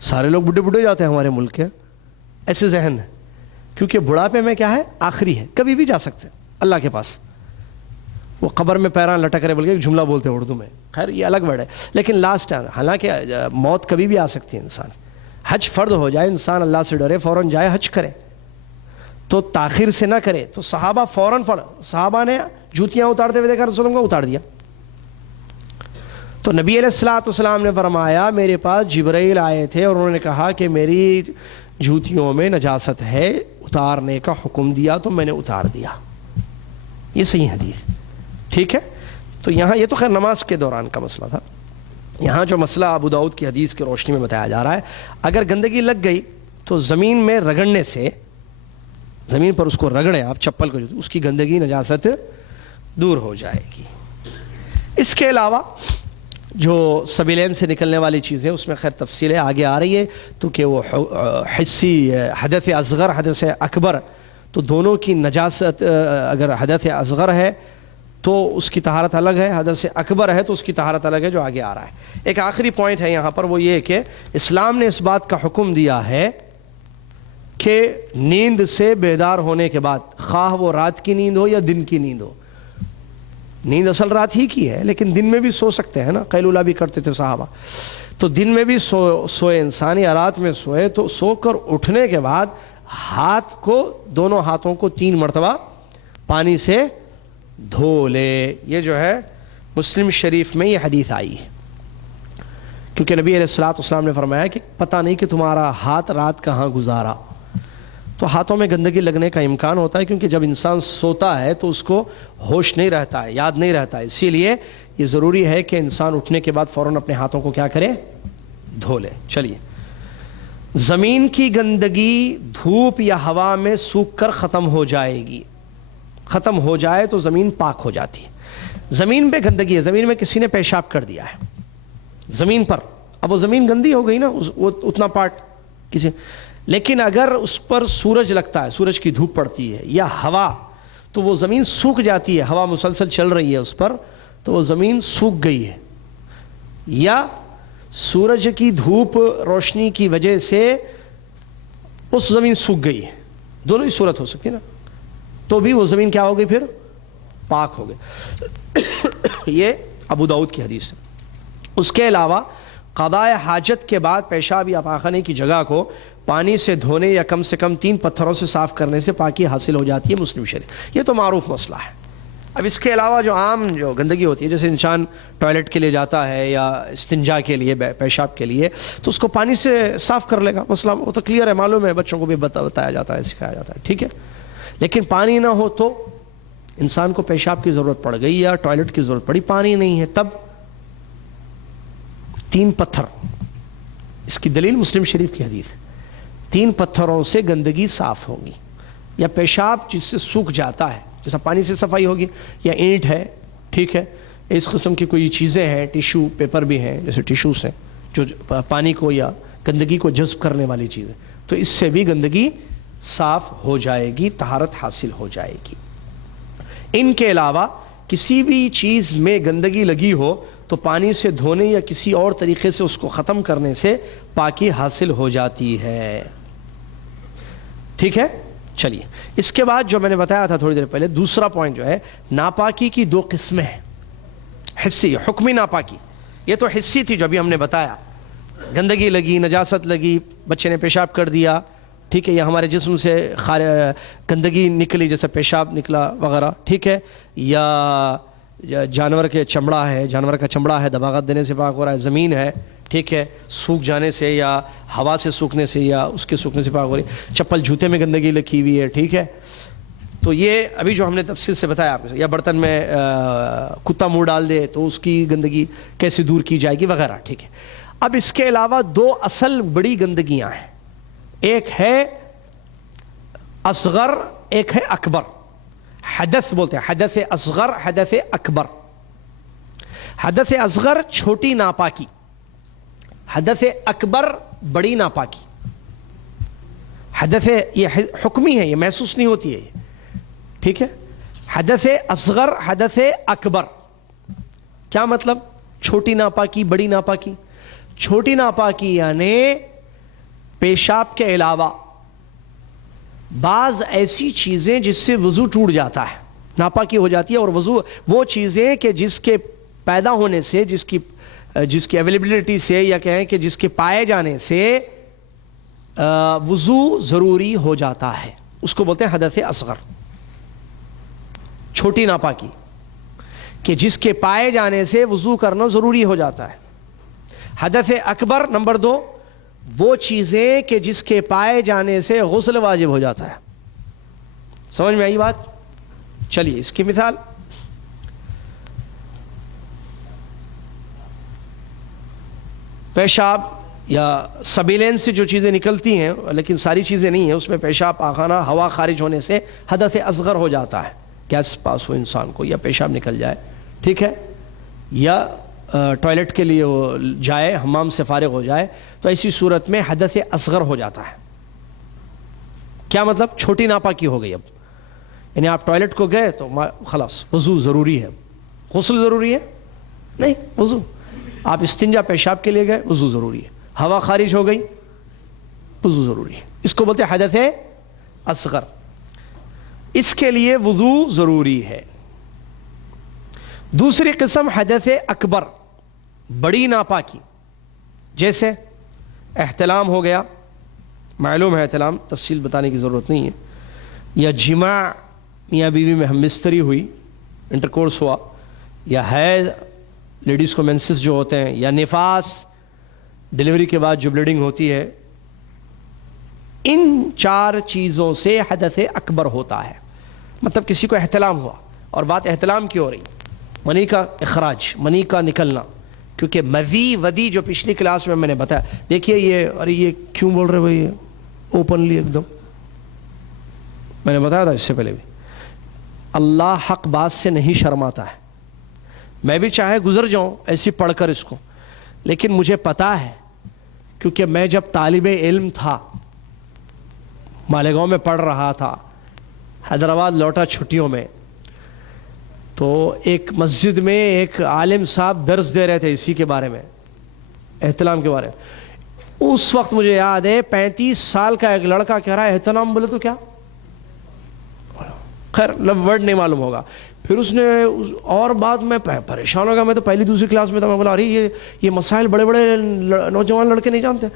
سارے لوگ بڈھے جاتے ہیں ہمارے ملک کے، ایسے ذہن ہے، کیونکہ بڑھاپے میں کیا ہے؟ آخری ہے، کبھی بھی جا سکتے اللہ کے پاس۔ وہ قبر میں پیران لٹک رہے، بلکہ ایک جملہ بولتے ہیں اردو میں، خیر یہ الگ ورڈ ہے، لیکن لاسٹ ہے۔ حالانکہ موت کبھی بھی آ سکتی ہے، انسان حج فرض ہو جائے، انسان اللہ سے ڈرے، فوراً جائے حج کرے، تو تاخیر سے نہ کرے۔ تو صحابہ فوراً صحابہ نے جوتیاں اتارتے ہوئے دیکھا، رسول اللہ کو اتار دیا۔ تو نبی علیہ الصلوۃ والسلام نے فرمایا میرے پاس جبرائیل آئے تھے اور انہوں نے کہا کہ میری جوتیوں میں نجاست ہے، اتارنے کا حکم دیا تو میں نے اتار دیا. یہ صحیح حدیث، ٹھیک ہے. تو یہاں یہ تو خیر نماز کے دوران کا مسئلہ تھا. یہاں جو مسئلہ ابو داؤد کی حدیث کی روشنی میں بتایا جا رہا ہے، اگر گندگی لگ گئی تو زمین میں رگڑنے سے، زمین پر اس کو رگڑیں آپ چپل کو، اس کی گندگی نجاست دور ہو جائے گی. اس کے علاوہ جو سبیلین سے نکلنے والی چیزیں اس میں خیر تفصیلیں آگے آ رہی ہے، تو کہ وہ حسی حدث اصغر حدث اکبر، تو دونوں کی نجاست، اگر حدث اصغر ہے تو اس کی طہارت الگ ہے، حدث اکبر ہے تو اس کی طہارت الگ ہے، جو آگے آ رہا ہے. ایک آخری پوائنٹ ہے یہاں پر، وہ یہ کہ اسلام نے اس بات کا حکم دیا ہے کہ نیند سے بیدار ہونے کے بعد، خواہ وہ رات کی نیند ہو یا دن کی نیند ہو، نیند اصل رات ہی کی ہے لیکن دن میں بھی سو سکتے ہیں نا، قیلولہ بھی کرتے تھے صحابہ. تو دن میں بھی سوئے انسان یا رات میں سوئے تو سو کر اٹھنے کے بعد ہاتھ کو، دونوں ہاتھوں کو 3 مرتبہ پانی سے دھو لے. یہ جو ہے مسلم شریف میں یہ حدیث آئی ہے، کیونکہ نبی علیہ الصلوۃ والسلام نے فرمایا کہ پتہ نہیں کہ تمہارا ہاتھ رات کہاں گزارا. تو ہاتھوں میں گندگی لگنے کا امکان ہوتا ہے، کیونکہ جب انسان سوتا ہے تو اس کو ہوش نہیں رہتا ہے، یاد نہیں رہتا ہے. اسی لیے یہ ضروری ہے کہ انسان اٹھنے کے بعد فوراً اپنے ہاتھوں کو کیا کرے، دھو لے. چلیے، زمین کی گندگی دھوپ یا ہوا میں سوکھ کر ختم ہو جائے گی. ختم ہو جائے تو زمین پاک ہو جاتی ہے. زمین پہ گندگی ہے، زمین میں کسی نے پیشاب کر دیا ہے زمین پر، اب وہ زمین گندی ہو گئی نا، وہ اتنا پارٹ کسی. لیکن اگر اس پر سورج لگتا ہے، سورج کی دھوپ پڑتی ہے یا ہوا، تو وہ زمین سوکھ جاتی ہے. ہوا مسلسل چل رہی ہے اس پر تو وہ زمین سوکھ گئی ہے، یا سورج کی دھوپ روشنی کی وجہ سے اس زمین سوکھ گئی ہے، دونوں ہی صورت ہو سکتی ہے نا، تو بھی وہ زمین کیا ہو گئی، پھر پاک ہو گئی. یہ ابو داؤد کی حدیث ہے. اس کے علاوہ قضاء حاجت کے بعد پیشاب یا پاخانے کی جگہ کو پانی سے دھونے یا کم سے کم 3 پتھروں سے صاف کرنے سے پاکی حاصل ہو جاتی ہے. مسلم شریف یہ تو معروف مسئلہ ہے. اب اس کے علاوہ جو عام جو گندگی ہوتی ہے، جیسے انسان ٹوائلٹ کے لیے جاتا ہے یا استنجا کے لیے، پیشاب کے لیے، تو اس کو پانی سے صاف کر لے گا. مسئلہ وہ تو کلیئر ہے، معلوم ہے، بچوں کو بھی بتایا جاتا ہے، سکھایا جاتا ہے، ٹھیک ہے. لیکن پانی نہ ہو تو انسان کو پیشاب کی ضرورت پڑ گئی یا ٹوائلٹ کی ضرورت پڑی، پانی نہیں ہے، تب 3 پتھر. اس کی دلیل مسلم شریف کی حدیث ہے. 3 پتھروں سے گندگی صاف ہوگی، یا پیشاب جس سے سوکھ جاتا ہے، جیسا پانی سے صفائی ہوگی، یا اینٹ ہے، ٹھیک ہے، اس قسم کی کوئی چیزیں ہیں، ٹیشو پیپر بھی ہیں، جیسے ٹیشوز ہیں جو پانی کو یا گندگی کو جذب کرنے والی چیزیں، تو اس سے بھی گندگی صاف ہو جائے گی، طہارت حاصل ہو جائے گی. ان کے علاوہ کسی بھی چیز میں گندگی لگی ہو تو پانی سے دھونے یا کسی اور طریقے سے اس کو ختم کرنے سے پاکی حاصل ہو جاتی ہے. ٹھیک ہے. چلیے، اس کے بعد جو میں نے بتایا تھا تھوڑی دیر پہلے، دوسرا پوائنٹ جو ہے، ناپاکی کی 2 قسمیں ہیں. حسی، حکمی ناپاکی، یہ تو حسی تھی جو ابھی ہم نے بتایا، گندگی لگی، نجاست لگی، بچے نے پیشاب کر دیا، ٹھیک ہے، یا ہمارے جسم سے گندگی نکلی جیسے پیشاب نکلا وغیرہ، ٹھیک ہے، یا جانور کے چمڑا ہے، جانور کا چمڑا ہے، دباغت دینے سے پاک ہو رہا ہے، زمین ہے، ٹھیک ہے، سوکھ جانے سے یا ہوا سے سوکھنے سے یا اس کے سوکھنے سے پاک ہو رہی ہے، چپل جوتے میں گندگی لکھی ہوئی ہے، ٹھیک ہے. تو یہ ابھی جو ہم نے تفصیل سے بتایا آپ کو، یا برتن میں کتا منہ ڈال دے تو اس کی گندگی کیسے دور کی جائے گی وغیرہ، ٹھیک ہے. اب اس کے علاوہ 2 اصل بڑی گندگیاں ہیں، ایک ہے اصغر، ایک ہے اکبر. حدث بولتے ہیں، حدث اصغر، حدث اکبر. حدث اصغر چھوٹی ناپاکی، حدث اکبر بڑی ناپاکی. حدث یہ حکمی ہے، یہ محسوس نہیں ہوتی ہے، ٹھیک ہے. حدث اصغر، حدث اکبر کیا مطلب؟ چھوٹی ناپاکی، بڑی ناپاکی. چھوٹی ناپاکی یعنی پیشاب کے علاوہ بعض ایسی چیزیں جس سے وضو ٹوٹ جاتا ہے، ناپاکی ہو جاتی ہے. اور وضو وہ چیزیں کہ جس کے پیدا ہونے سے، جس کی اویلیبلٹی سے، یا کہیں کہ جس کے پائے جانے سے وضو ضروری ہو جاتا ہے، اس کو بولتے ہیں حدث اصغر، چھوٹی ناپاکی. کہ جس کے پائے جانے سے وضو کرنا ضروری ہو جاتا ہے. حدث اکبر نمبر 2 وہ چیزیں کہ جس کے پائے جانے سے غسل واجب ہو جاتا ہے. سمجھ میں آئی بات؟ چلیے اس کی مثال، پیشاب یا سبیلین سے جو چیزیں نکلتی ہیں، لیکن ساری چیزیں نہیں ہیں، اس میں پیشاب پاخانہ ہوا خارج ہونے سے حدث اصغر ہو جاتا ہے. گیس پاس ہو انسان کو یا پیشاب نکل جائے، ٹھیک ہے، یا ٹوائلٹ کے لیے وہ جائے، حمام سے فارغ ہو جائے، تو ایسی صورت میں حدث اصغر ہو جاتا ہے. کیا مطلب؟ چھوٹی ناپاکی ہو گئی. اب یعنی آپ ٹوائلٹ کو گئے تو خلاص وضو ضروری ہے. غسل ضروری ہے نہیں، وضو. آپ استنجا پیشاب کے لیے گئے، وضو ضروری ہے. ہوا خارج ہو گئی، وضو ضروری ہے. اس کو بولتے ہیں حدث اصغر. اس کے لیے وضو ضروری ہے. دوسری قسم حدث اکبر، بڑی ناپاکی، جیسے احتلام ہو گیا، معلوم ہے احتلام، تفصیل بتانے کی ضرورت نہیں ہے، یا جماع میاں بیوی میں ہم بستری ہوئی، انٹرکورس ہوا، یا حیض، لیڈیز کو مینسس جو ہوتے ہیں، یا نفاس، ڈیلیوری کے بعد جو بلیڈنگ ہوتی ہے. ان 4 چیزوں سے حدث اکبر ہوتا ہے. مطلب کسی کو احتلام ہوا، اور بات احتلام کی ہو رہی، منی کا اخراج، منی کا نکلنا. کیونکہ مذی ودی جو پچھلی کلاس میں نے بتایا، دیکھیے یہ کیوں بول رہے بھائی اوپنلی ایک دم، میں نے بتایا تھا اس سے پہلے بھی، اللہ حق بات سے نہیں شرماتا ہے. میں بھی چاہے گزر جاؤں ایسی پڑھ کر اس کو، لیکن مجھے پتا ہے، کیونکہ میں جب طالب علم تھا، مالیگاؤں میں پڑھ رہا تھا، حیدرآباد لوٹا چھٹیوں میں، تو ایک مسجد میں ایک عالم صاحب درس دے رہے تھے اسی کے بارے میں، احتلام کے بارے میں. اس وقت مجھے یاد ہے 35 سال کا ایک لڑکا کہہ رہا ہے احتلام بولے تو کیا، خیر ورڈ نہیں معلوم ہوگا. پھر اس نے اور بعد میں پریشان ہو گیا، میں تو پہلی دوسری کلاس میں تھا، میں بولا ارے یہ مسائل بڑے بڑے نوجوان لڑکے نہیں جانتے.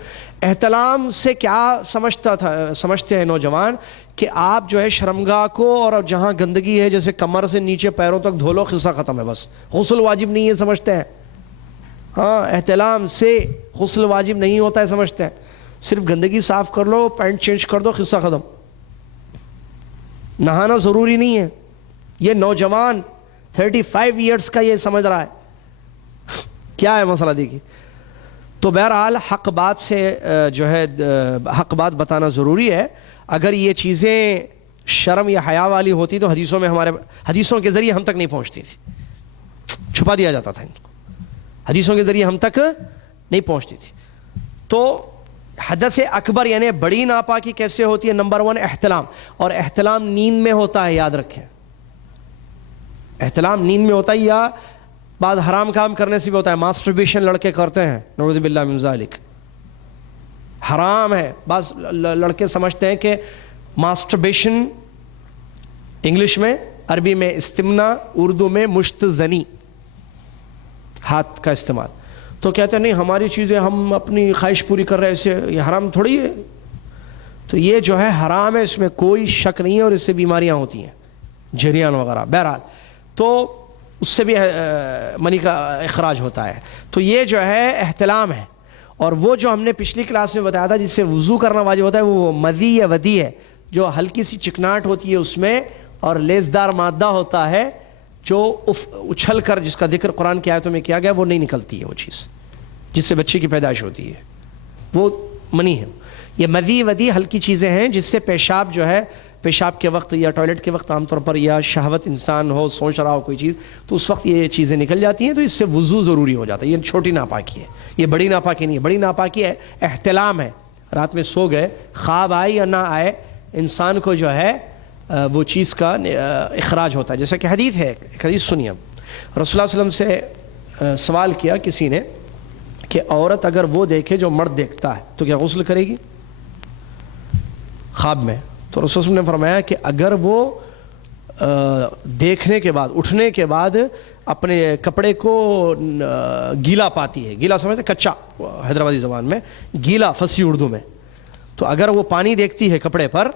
احتلام سے کیا سمجھتے ہیں نوجوان، کہ آپ جو ہے شرمگاہ کو اور جہاں گندگی ہے جیسے کمر سے نیچے پیروں تک دھو لو، قصہ ختم ہے، بس غسل واجب نہیں ہے سمجھتے ہیں. ہاں، احتلام سے غسل واجب نہیں ہوتا ہے سمجھتے ہیں، صرف گندگی صاف کر لو، پینٹ چینج کر دو، قصہ ختم. نہانا ضروری نہیں ہے. یہ نوجوان 35 ایئرس کا یہ سمجھ رہا ہے. کیا ہے مسئلہ دیکھیے. تو بہرحال حق بات سے جو ہے حق بات بتانا ضروری ہے. اگر یہ چیزیں شرم یا حیا والی ہوتی تو حدیثوں میں حدیثوں کے ذریعے ہم تک نہیں پہنچتی تھی، چھپا دیا جاتا تھا ان کو، حدیثوں کے ذریعے ہم تک نہیں پہنچتی تھی. تو حدث اکبر یعنی بڑی ناپاکی کیسے ہوتی ہے؟ نمبر 1 احتلام. اور احتلام نیند میں ہوتا ہے، یاد رکھیں. احتلام نیند میں ہوتا ہے، یا بعض حرام کام کرنے سے بھی ہوتا ہے. ماسٹربیشن لڑکے کرتے ہیں، نعوذ باللہ من ذالک، حرام ہے. بعض لڑکے سمجھتے ہیں کہ ماسٹربیشن انگلش میں، عربی میں استمنا، اردو میں مشت زنی، ہاتھ کا استعمال. تو کہتے ہیں نہیں ہماری چیزیں ہم اپنی خواہش پوری کر رہے ہیں، اسے یہ حرام تھوڑی ہے. تو یہ جو ہے حرام ہے، اس میں کوئی شک نہیں ہے، اور اس سے بیماریاں ہوتی ہیں، جریان وغیرہ. بہرحال تو اس سے بھی منی کا اخراج ہوتا ہے. تو یہ جو ہے احتلام ہے. اور وہ جو ہم نے پچھلی کلاس میں بتایا تھا جس سے وضو کرنا واجب ہوتا ہے، وہ مذی یا ودی ہے، جو ہلکی سی چکناٹ ہوتی ہے اس میں، اور لیسدار مادہ ہوتا ہے جو اچھل کر، جس کا ذکر قرآن کی آیتوں میں کیا گیا، وہ نہیں نکلتی ہے. وہ چیز جس سے بچے کی پیدائش ہوتی ہے وہ منی ہے. یہ مذی ودی ہلکی چیزیں ہیں جس سے پیشاب جو ہے، پیشاب کے وقت یا ٹوائلٹ کے وقت عام طور پر، یا شہوت انسان ہو، سوچ رہا ہو کوئی چیز، تو اس وقت یہ چیزیں نکل جاتی ہیں، تو اس سے وضو ضروری ہو جاتا ہے. یہ چھوٹی ناپاکی ہے، یہ بڑی ناپاکی نہیں ہے. بڑی ناپاکی ہے احتلام ہے. رات میں سو گئے، خواب آئے یا نہ آئے، انسان کو جو ہے وہ چیز کا اخراج ہوتا ہے. جیسا کہ حدیث ہے، ایک حدیث سنیے. رسول اللہ علیہ وسلم سے سوال کیا کسی نے کہ عورت اگر وہ دیکھے جو مرد دیکھتا ہے تو کیا غسل کرے گی خواب میں؟ تو رسول اللہ نے فرمایا کہ اگر وہ دیکھنے کے بعد، اٹھنے کے بعد اپنے کپڑے کو گیلا پاتی ہے، گیلا سمجھتے کچا حیدرآبادی زبان میں، گیلا فصیح اردو میں، تو اگر وہ پانی دیکھتی ہے کپڑے پر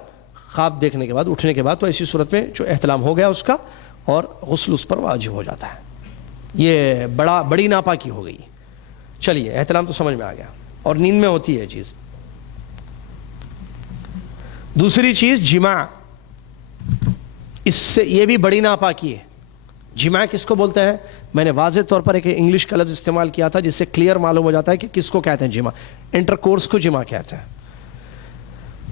خواب دیکھنے کے بعد، اٹھنے کے بعد، تو ایسی صورت میں جو احتلام ہو گیا اس کا، اور غسل اس پر واجب ہو جاتا ہے. یہ بڑی ناپاکی ہو گئی. چلیے احتلام تو سمجھ میں آ گیا, اور نیند میں ہوتی ہے چیز. دوسری چیز جماع, اس سے یہ بھی بڑی ناپاکی ہے. جماع کس کو بولتے ہیں؟ میں نے واضح طور پر ایک انگلش کا لفظ استعمال کیا تھا جس سے کلیئر معلوم ہو جاتا ہے کہ کس کو کہتے ہیں جماع. انٹر کورس کو جماع کہتے ہیں.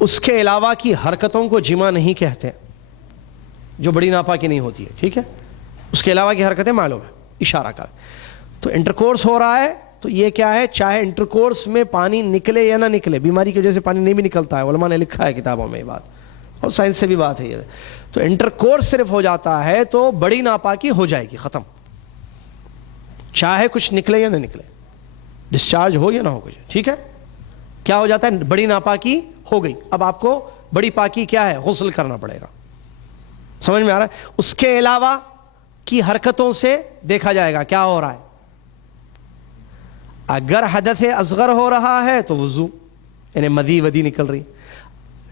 اس کے علاوہ کی حرکتوں کو جماع نہیں کہتے جو بڑی ناپاکی نہیں ہوتی ہے, ٹھیک ہے. اس کے علاوہ کی حرکتیں معلوم ہے, اشارہ کا. تو انٹر کورس ہو رہا ہے تو یہ کیا ہے, چاہے انٹر کورس میں پانی نکلے یا نہ نکلے, بیماری کی وجہ سے پانی نہیں بھی نکلتا ہے, علماء نے لکھا ہے کتابوں میں یہ بات, اور سائنس سے بھی بات ہے یہ. تو انٹر کورس صرف ہو جاتا ہے تو بڑی ناپاکی ہو جائے گی, ختم, چاہے کچھ نکلے یا نہ نکلے, ڈسچارج ہو یا نہ ہو کچھ, ٹھیک ہے. کیا ہو جاتا ہے؟ بڑی ناپاکی ہو گئی. اب آپ کو بڑی پاکی کیا ہے؟ غسل کرنا پڑے گا. سمجھ میں آ رہا ہے؟ اس کے علاوہ کی حرکتوں سے دیکھا جائے گا کیا ہو رہا ہے. اگر حدث اصغر ہو رہا ہے تو وضو, یعنی مدی ودی نکل رہی,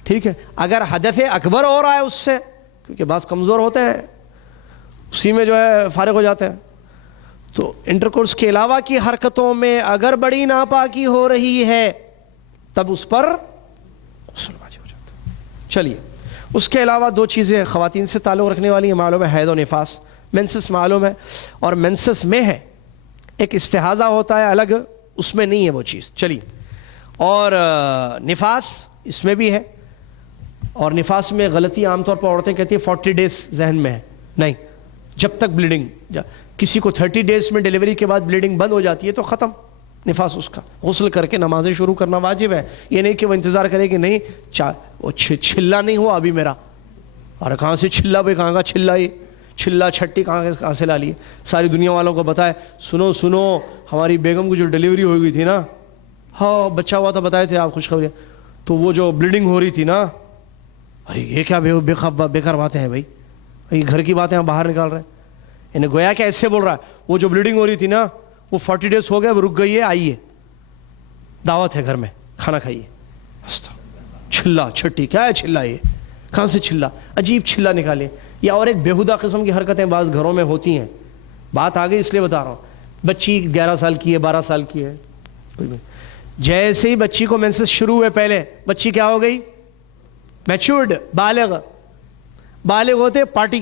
ٹھیک ہے. اگر حدث اکبر ہو رہا ہے اس سے, کیونکہ بعض کمزور ہوتے ہیں اسی میں جو ہے فارغ ہو جاتے ہیں, تو انٹرکورس کے علاوہ کی حرکتوں میں اگر بڑی ناپاکی ہو رہی ہے تب اس پر غسل واجب ہو جاتا ہے. چلیے, اس کے علاوہ دو چیزیں خواتین سے تعلق رکھنے والی ہیں, معلوم ہے حیض و نفاس. مینسس معلوم ہے, اور مینسس میں ہے ایک استحاضہ ہوتا ہے الگ, اس میں نہیں ہے وہ چیز. چلیے, اور نفاس اس میں بھی ہے, اور نفاس میں غلطی عام طور پر عورتیں کہتی ہیں 40 ڈیز ذہن میں ہے, نہیں, جب تک بلیڈنگ, کسی کو 30 ڈیز میں ڈیلیوری کے بعد بلیڈنگ بند ہو جاتی ہے تو ختم نفاس اس کا, غسل کر کے نمازیں شروع کرنا واجب ہے. یہ نہیں کہ وہ انتظار کرے کہ نہیں وہ چھلا نہیں ہوا ابھی میرا, اور کہاں سے چھلا بھائی, کہاں کا چھلا, یہ چھلا چھٹی کہاں سے لا لیے, ساری دنیا والوں کو بتائے سنو ہماری بیگم کو جو ڈیلیوری ہو گئی تھی نا, ہاں بچہ ہوا تھا, بتائے تھے آپ خوشخبری, تو وہ جو بلیڈنگ ہو رہی تھی نا, ارے یہ کیا بیکار باتیں ہیں بھائی, یہ گھر کی باتیں ہم باہر نکال رہے ہیں. انہیں گویا کہ ایسے بول رہا ہے, وہ جو بلیڈنگ ہو رہی تھی نا وہ 40 ڈیز ہو گئے, وہ رک گئی ہے, آئیے دعوت ہے گھر میں, کھانا کھائیے. چھلا چھٹی کیا ہے, چھلا یہ کہاں سے چھلا, عجیب چھلا نکالے. یا اور ایک بےہودہ قسم کی حرکتیں بعض گھروں میں ہوتی ہیں, بات آ گئی اس لیے بتا رہا ہوں. بچی 11 سال کی ہے, 12 سال کی ہے, جیسے ہی بچی کو مینسس شروع ہوئے پہلے بچی کیا ہو گئی, میچورڈ, بالغ ہوتے پارٹی,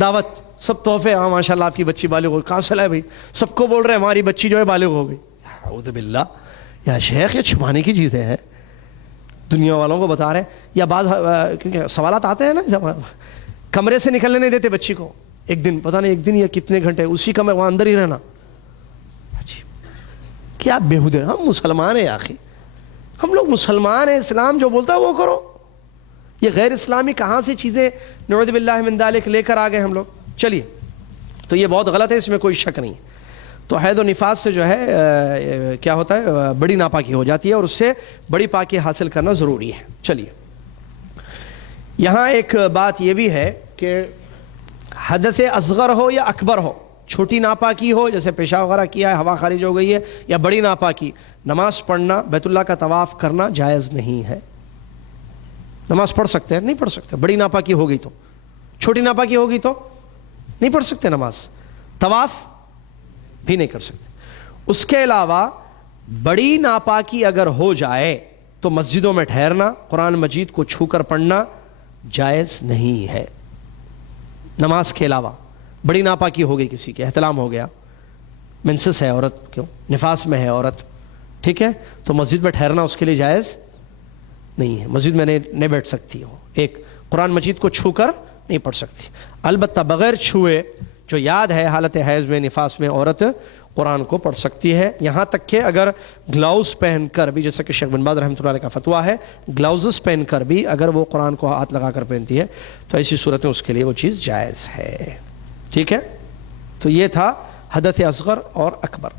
دعوت, سب تحفے, ہاں ماشاء اللہ آپ کی بچی بالغ ہو, کہاں سے لائے بھائی, سب کو بول رہے ہیں ہماری بچی جو ہے بالغ ہو گئی. اعوذ باللہ, یا شیخ یہ چھپانے کی چیزیں ہیں, دنیا والوں کو بتا رہے ہیں. یا بعض کیونکہ سوالات آتے ہیں نا, کمرے سے نکلنے نہیں دیتے بچی کو, ایک دن پتہ نہیں ایک دن یا کتنے گھنٹے اسی کمرے وہاں اندر ہی رہنا. کیا بےہودے, ہم مسلمان ہیں آخر, ہم لوگ مسلمان ہیں, اسلام جو بولتا ہے وہ کرو. یہ غیر اسلامی کہاں سے چیزیں نعوذ باللہ من ذالک لے کر آ گئے ہم لوگ. چلیے, تو یہ بہت غلط ہے, اس میں کوئی شک نہیں. تو حید و نفاس سے جو ہے کیا ہوتا ہے, بڑی ناپاکی ہو جاتی ہے, اور اس سے بڑی پاکی حاصل کرنا ضروری ہے. چلیے, یہاں ایک بات یہ بھی ہے کہ حدث اصغر ہو یا اکبر ہو, چھوٹی ناپاکی ہو جیسے پیشاب وغیرہ کیا ہے, ہوا خارج ہو گئی ہے, یا بڑی ناپاکی, نماز پڑھنا, بیت اللہ کا طواف کرنا جائز نہیں ہے. نماز پڑھ سکتے ہیں, نہیں پڑھ سکتے, بڑی ناپاکی ہو گئی تو. چھوٹی ناپاکی ہو گئی تو نہیں پڑھ سکتے نماز, طواف بھی نہیں کر سکتے. اس کے علاوہ بڑی ناپاکی اگر ہو جائے تو مسجدوں میں ٹھہرنا, قرآن مجید کو چھو کر پڑھنا جائز نہیں ہے. نماز کے علاوہ بڑی ناپاکی ہو گئی, کسی کے احتلام ہو گیا, منسس ہے عورت, کیوں نفاس میں ہے عورت, ٹھیک ہے, تو مسجد میں ٹھہرنا اس کے لیے جائز نہیں ہے. مسجد میں نہیں بیٹھ سکتی ہو, ایک قرآن مجید کو چھو کر نہیں پڑھ سکتی. البتہ بغیر چھوئے, جو یاد ہے حالت حیض میں, نفاس میں عورت قرآن کو پڑھ سکتی ہے, یہاں تک کہ اگر گلاؤز پہن کر بھی, جیسا کہ شیخ بن باز رحمۃ اللہ علیہ کا فتویٰ ہے, گلاؤزز پہن کر بھی اگر وہ قرآن کو ہاتھ لگا کر پہنتی ہے تو ایسی صورت میں اس کے لیے وہ چیز جائز ہے. ٹھیک ہے, تو یہ تھا حدث اصغر اور اکبر.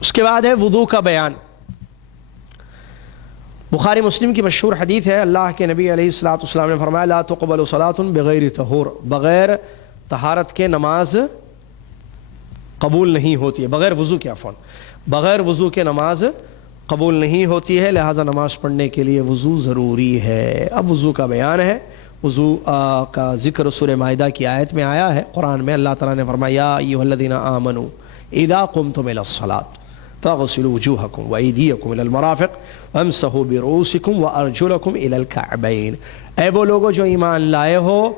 اس کے بعد ہے وضو کا بیان. بخاری مسلم کی مشہور حدیث ہے, اللہ کے نبی علیہ الصلوۃ والسلام نے فرمایا, لا تقبل صلاۃ بغیر طہور, بغیر طہارت کے نماز قبول نہیں ہوتی ہے, بغیر وضو کے, عفواً بغیر وضو کے نماز قبول نہیں ہوتی ہے, لہذا نماز پڑھنے کے لیے وضو ضروری ہے. اب وضو کا بیان ہے. وضو کا ذکر سورہ مائدہ کی آیت میں آیا ہے قرآن میں. اللہ تعالیٰ نے فرمایا یا ایھا الذین آمنوا اذا قمتم الی الصلاۃ فاغسلوا وجوہکم وایدیکم الی المرافق وامسحوا برؤوسکم وارجلکم الی الکعبین. اے وہ لوگوں جو ایمان لائے ہو،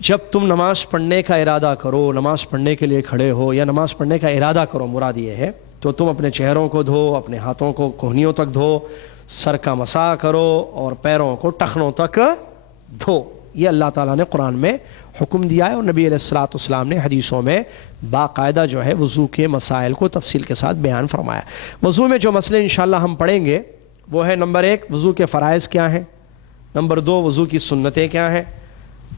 جب تم نماز پڑھنے کا ارادہ کرو، نماز پڑھنے کے لیے کھڑے ہو یا نماز پڑھنے کا ارادہ کرو مراد یہ ہے، تو تم اپنے چہروں کو دھو، اپنے ہاتھوں کو کہنیوں تک دھو، سر کا مسح کرو اور پیروں کو ٹخنوں تک دھو. یہ اللہ تعالیٰ نے قرآن میں حکم دیا ہے اور نبی علیہ الصلوۃ والسلام نے حدیثوں میں باقاعدہ جو ہے وضو کے مسائل کو تفصیل کے ساتھ بیان فرمایا. وضو میں جو مسئلے انشاءاللہ ہم پڑھیں گے وہ ہے نمبر 1 وضو کے فرائض کیا ہیں، نمبر 2 وضو کی سنتیں کیا ہیں،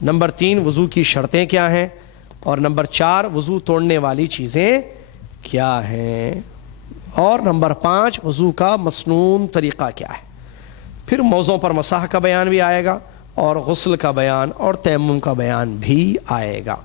نمبر 3 وضو کی شرطیں کیا ہیں، اور نمبر 4 وضو توڑنے والی چیزیں کیا ہیں، اور نمبر 5 وضو کا مسنون طریقہ کیا ہے. پھر موضوع پر مسح کا بیان بھی آئے گا اور غسل کا بیان اور تیمم کا بیان بھی آئے گا.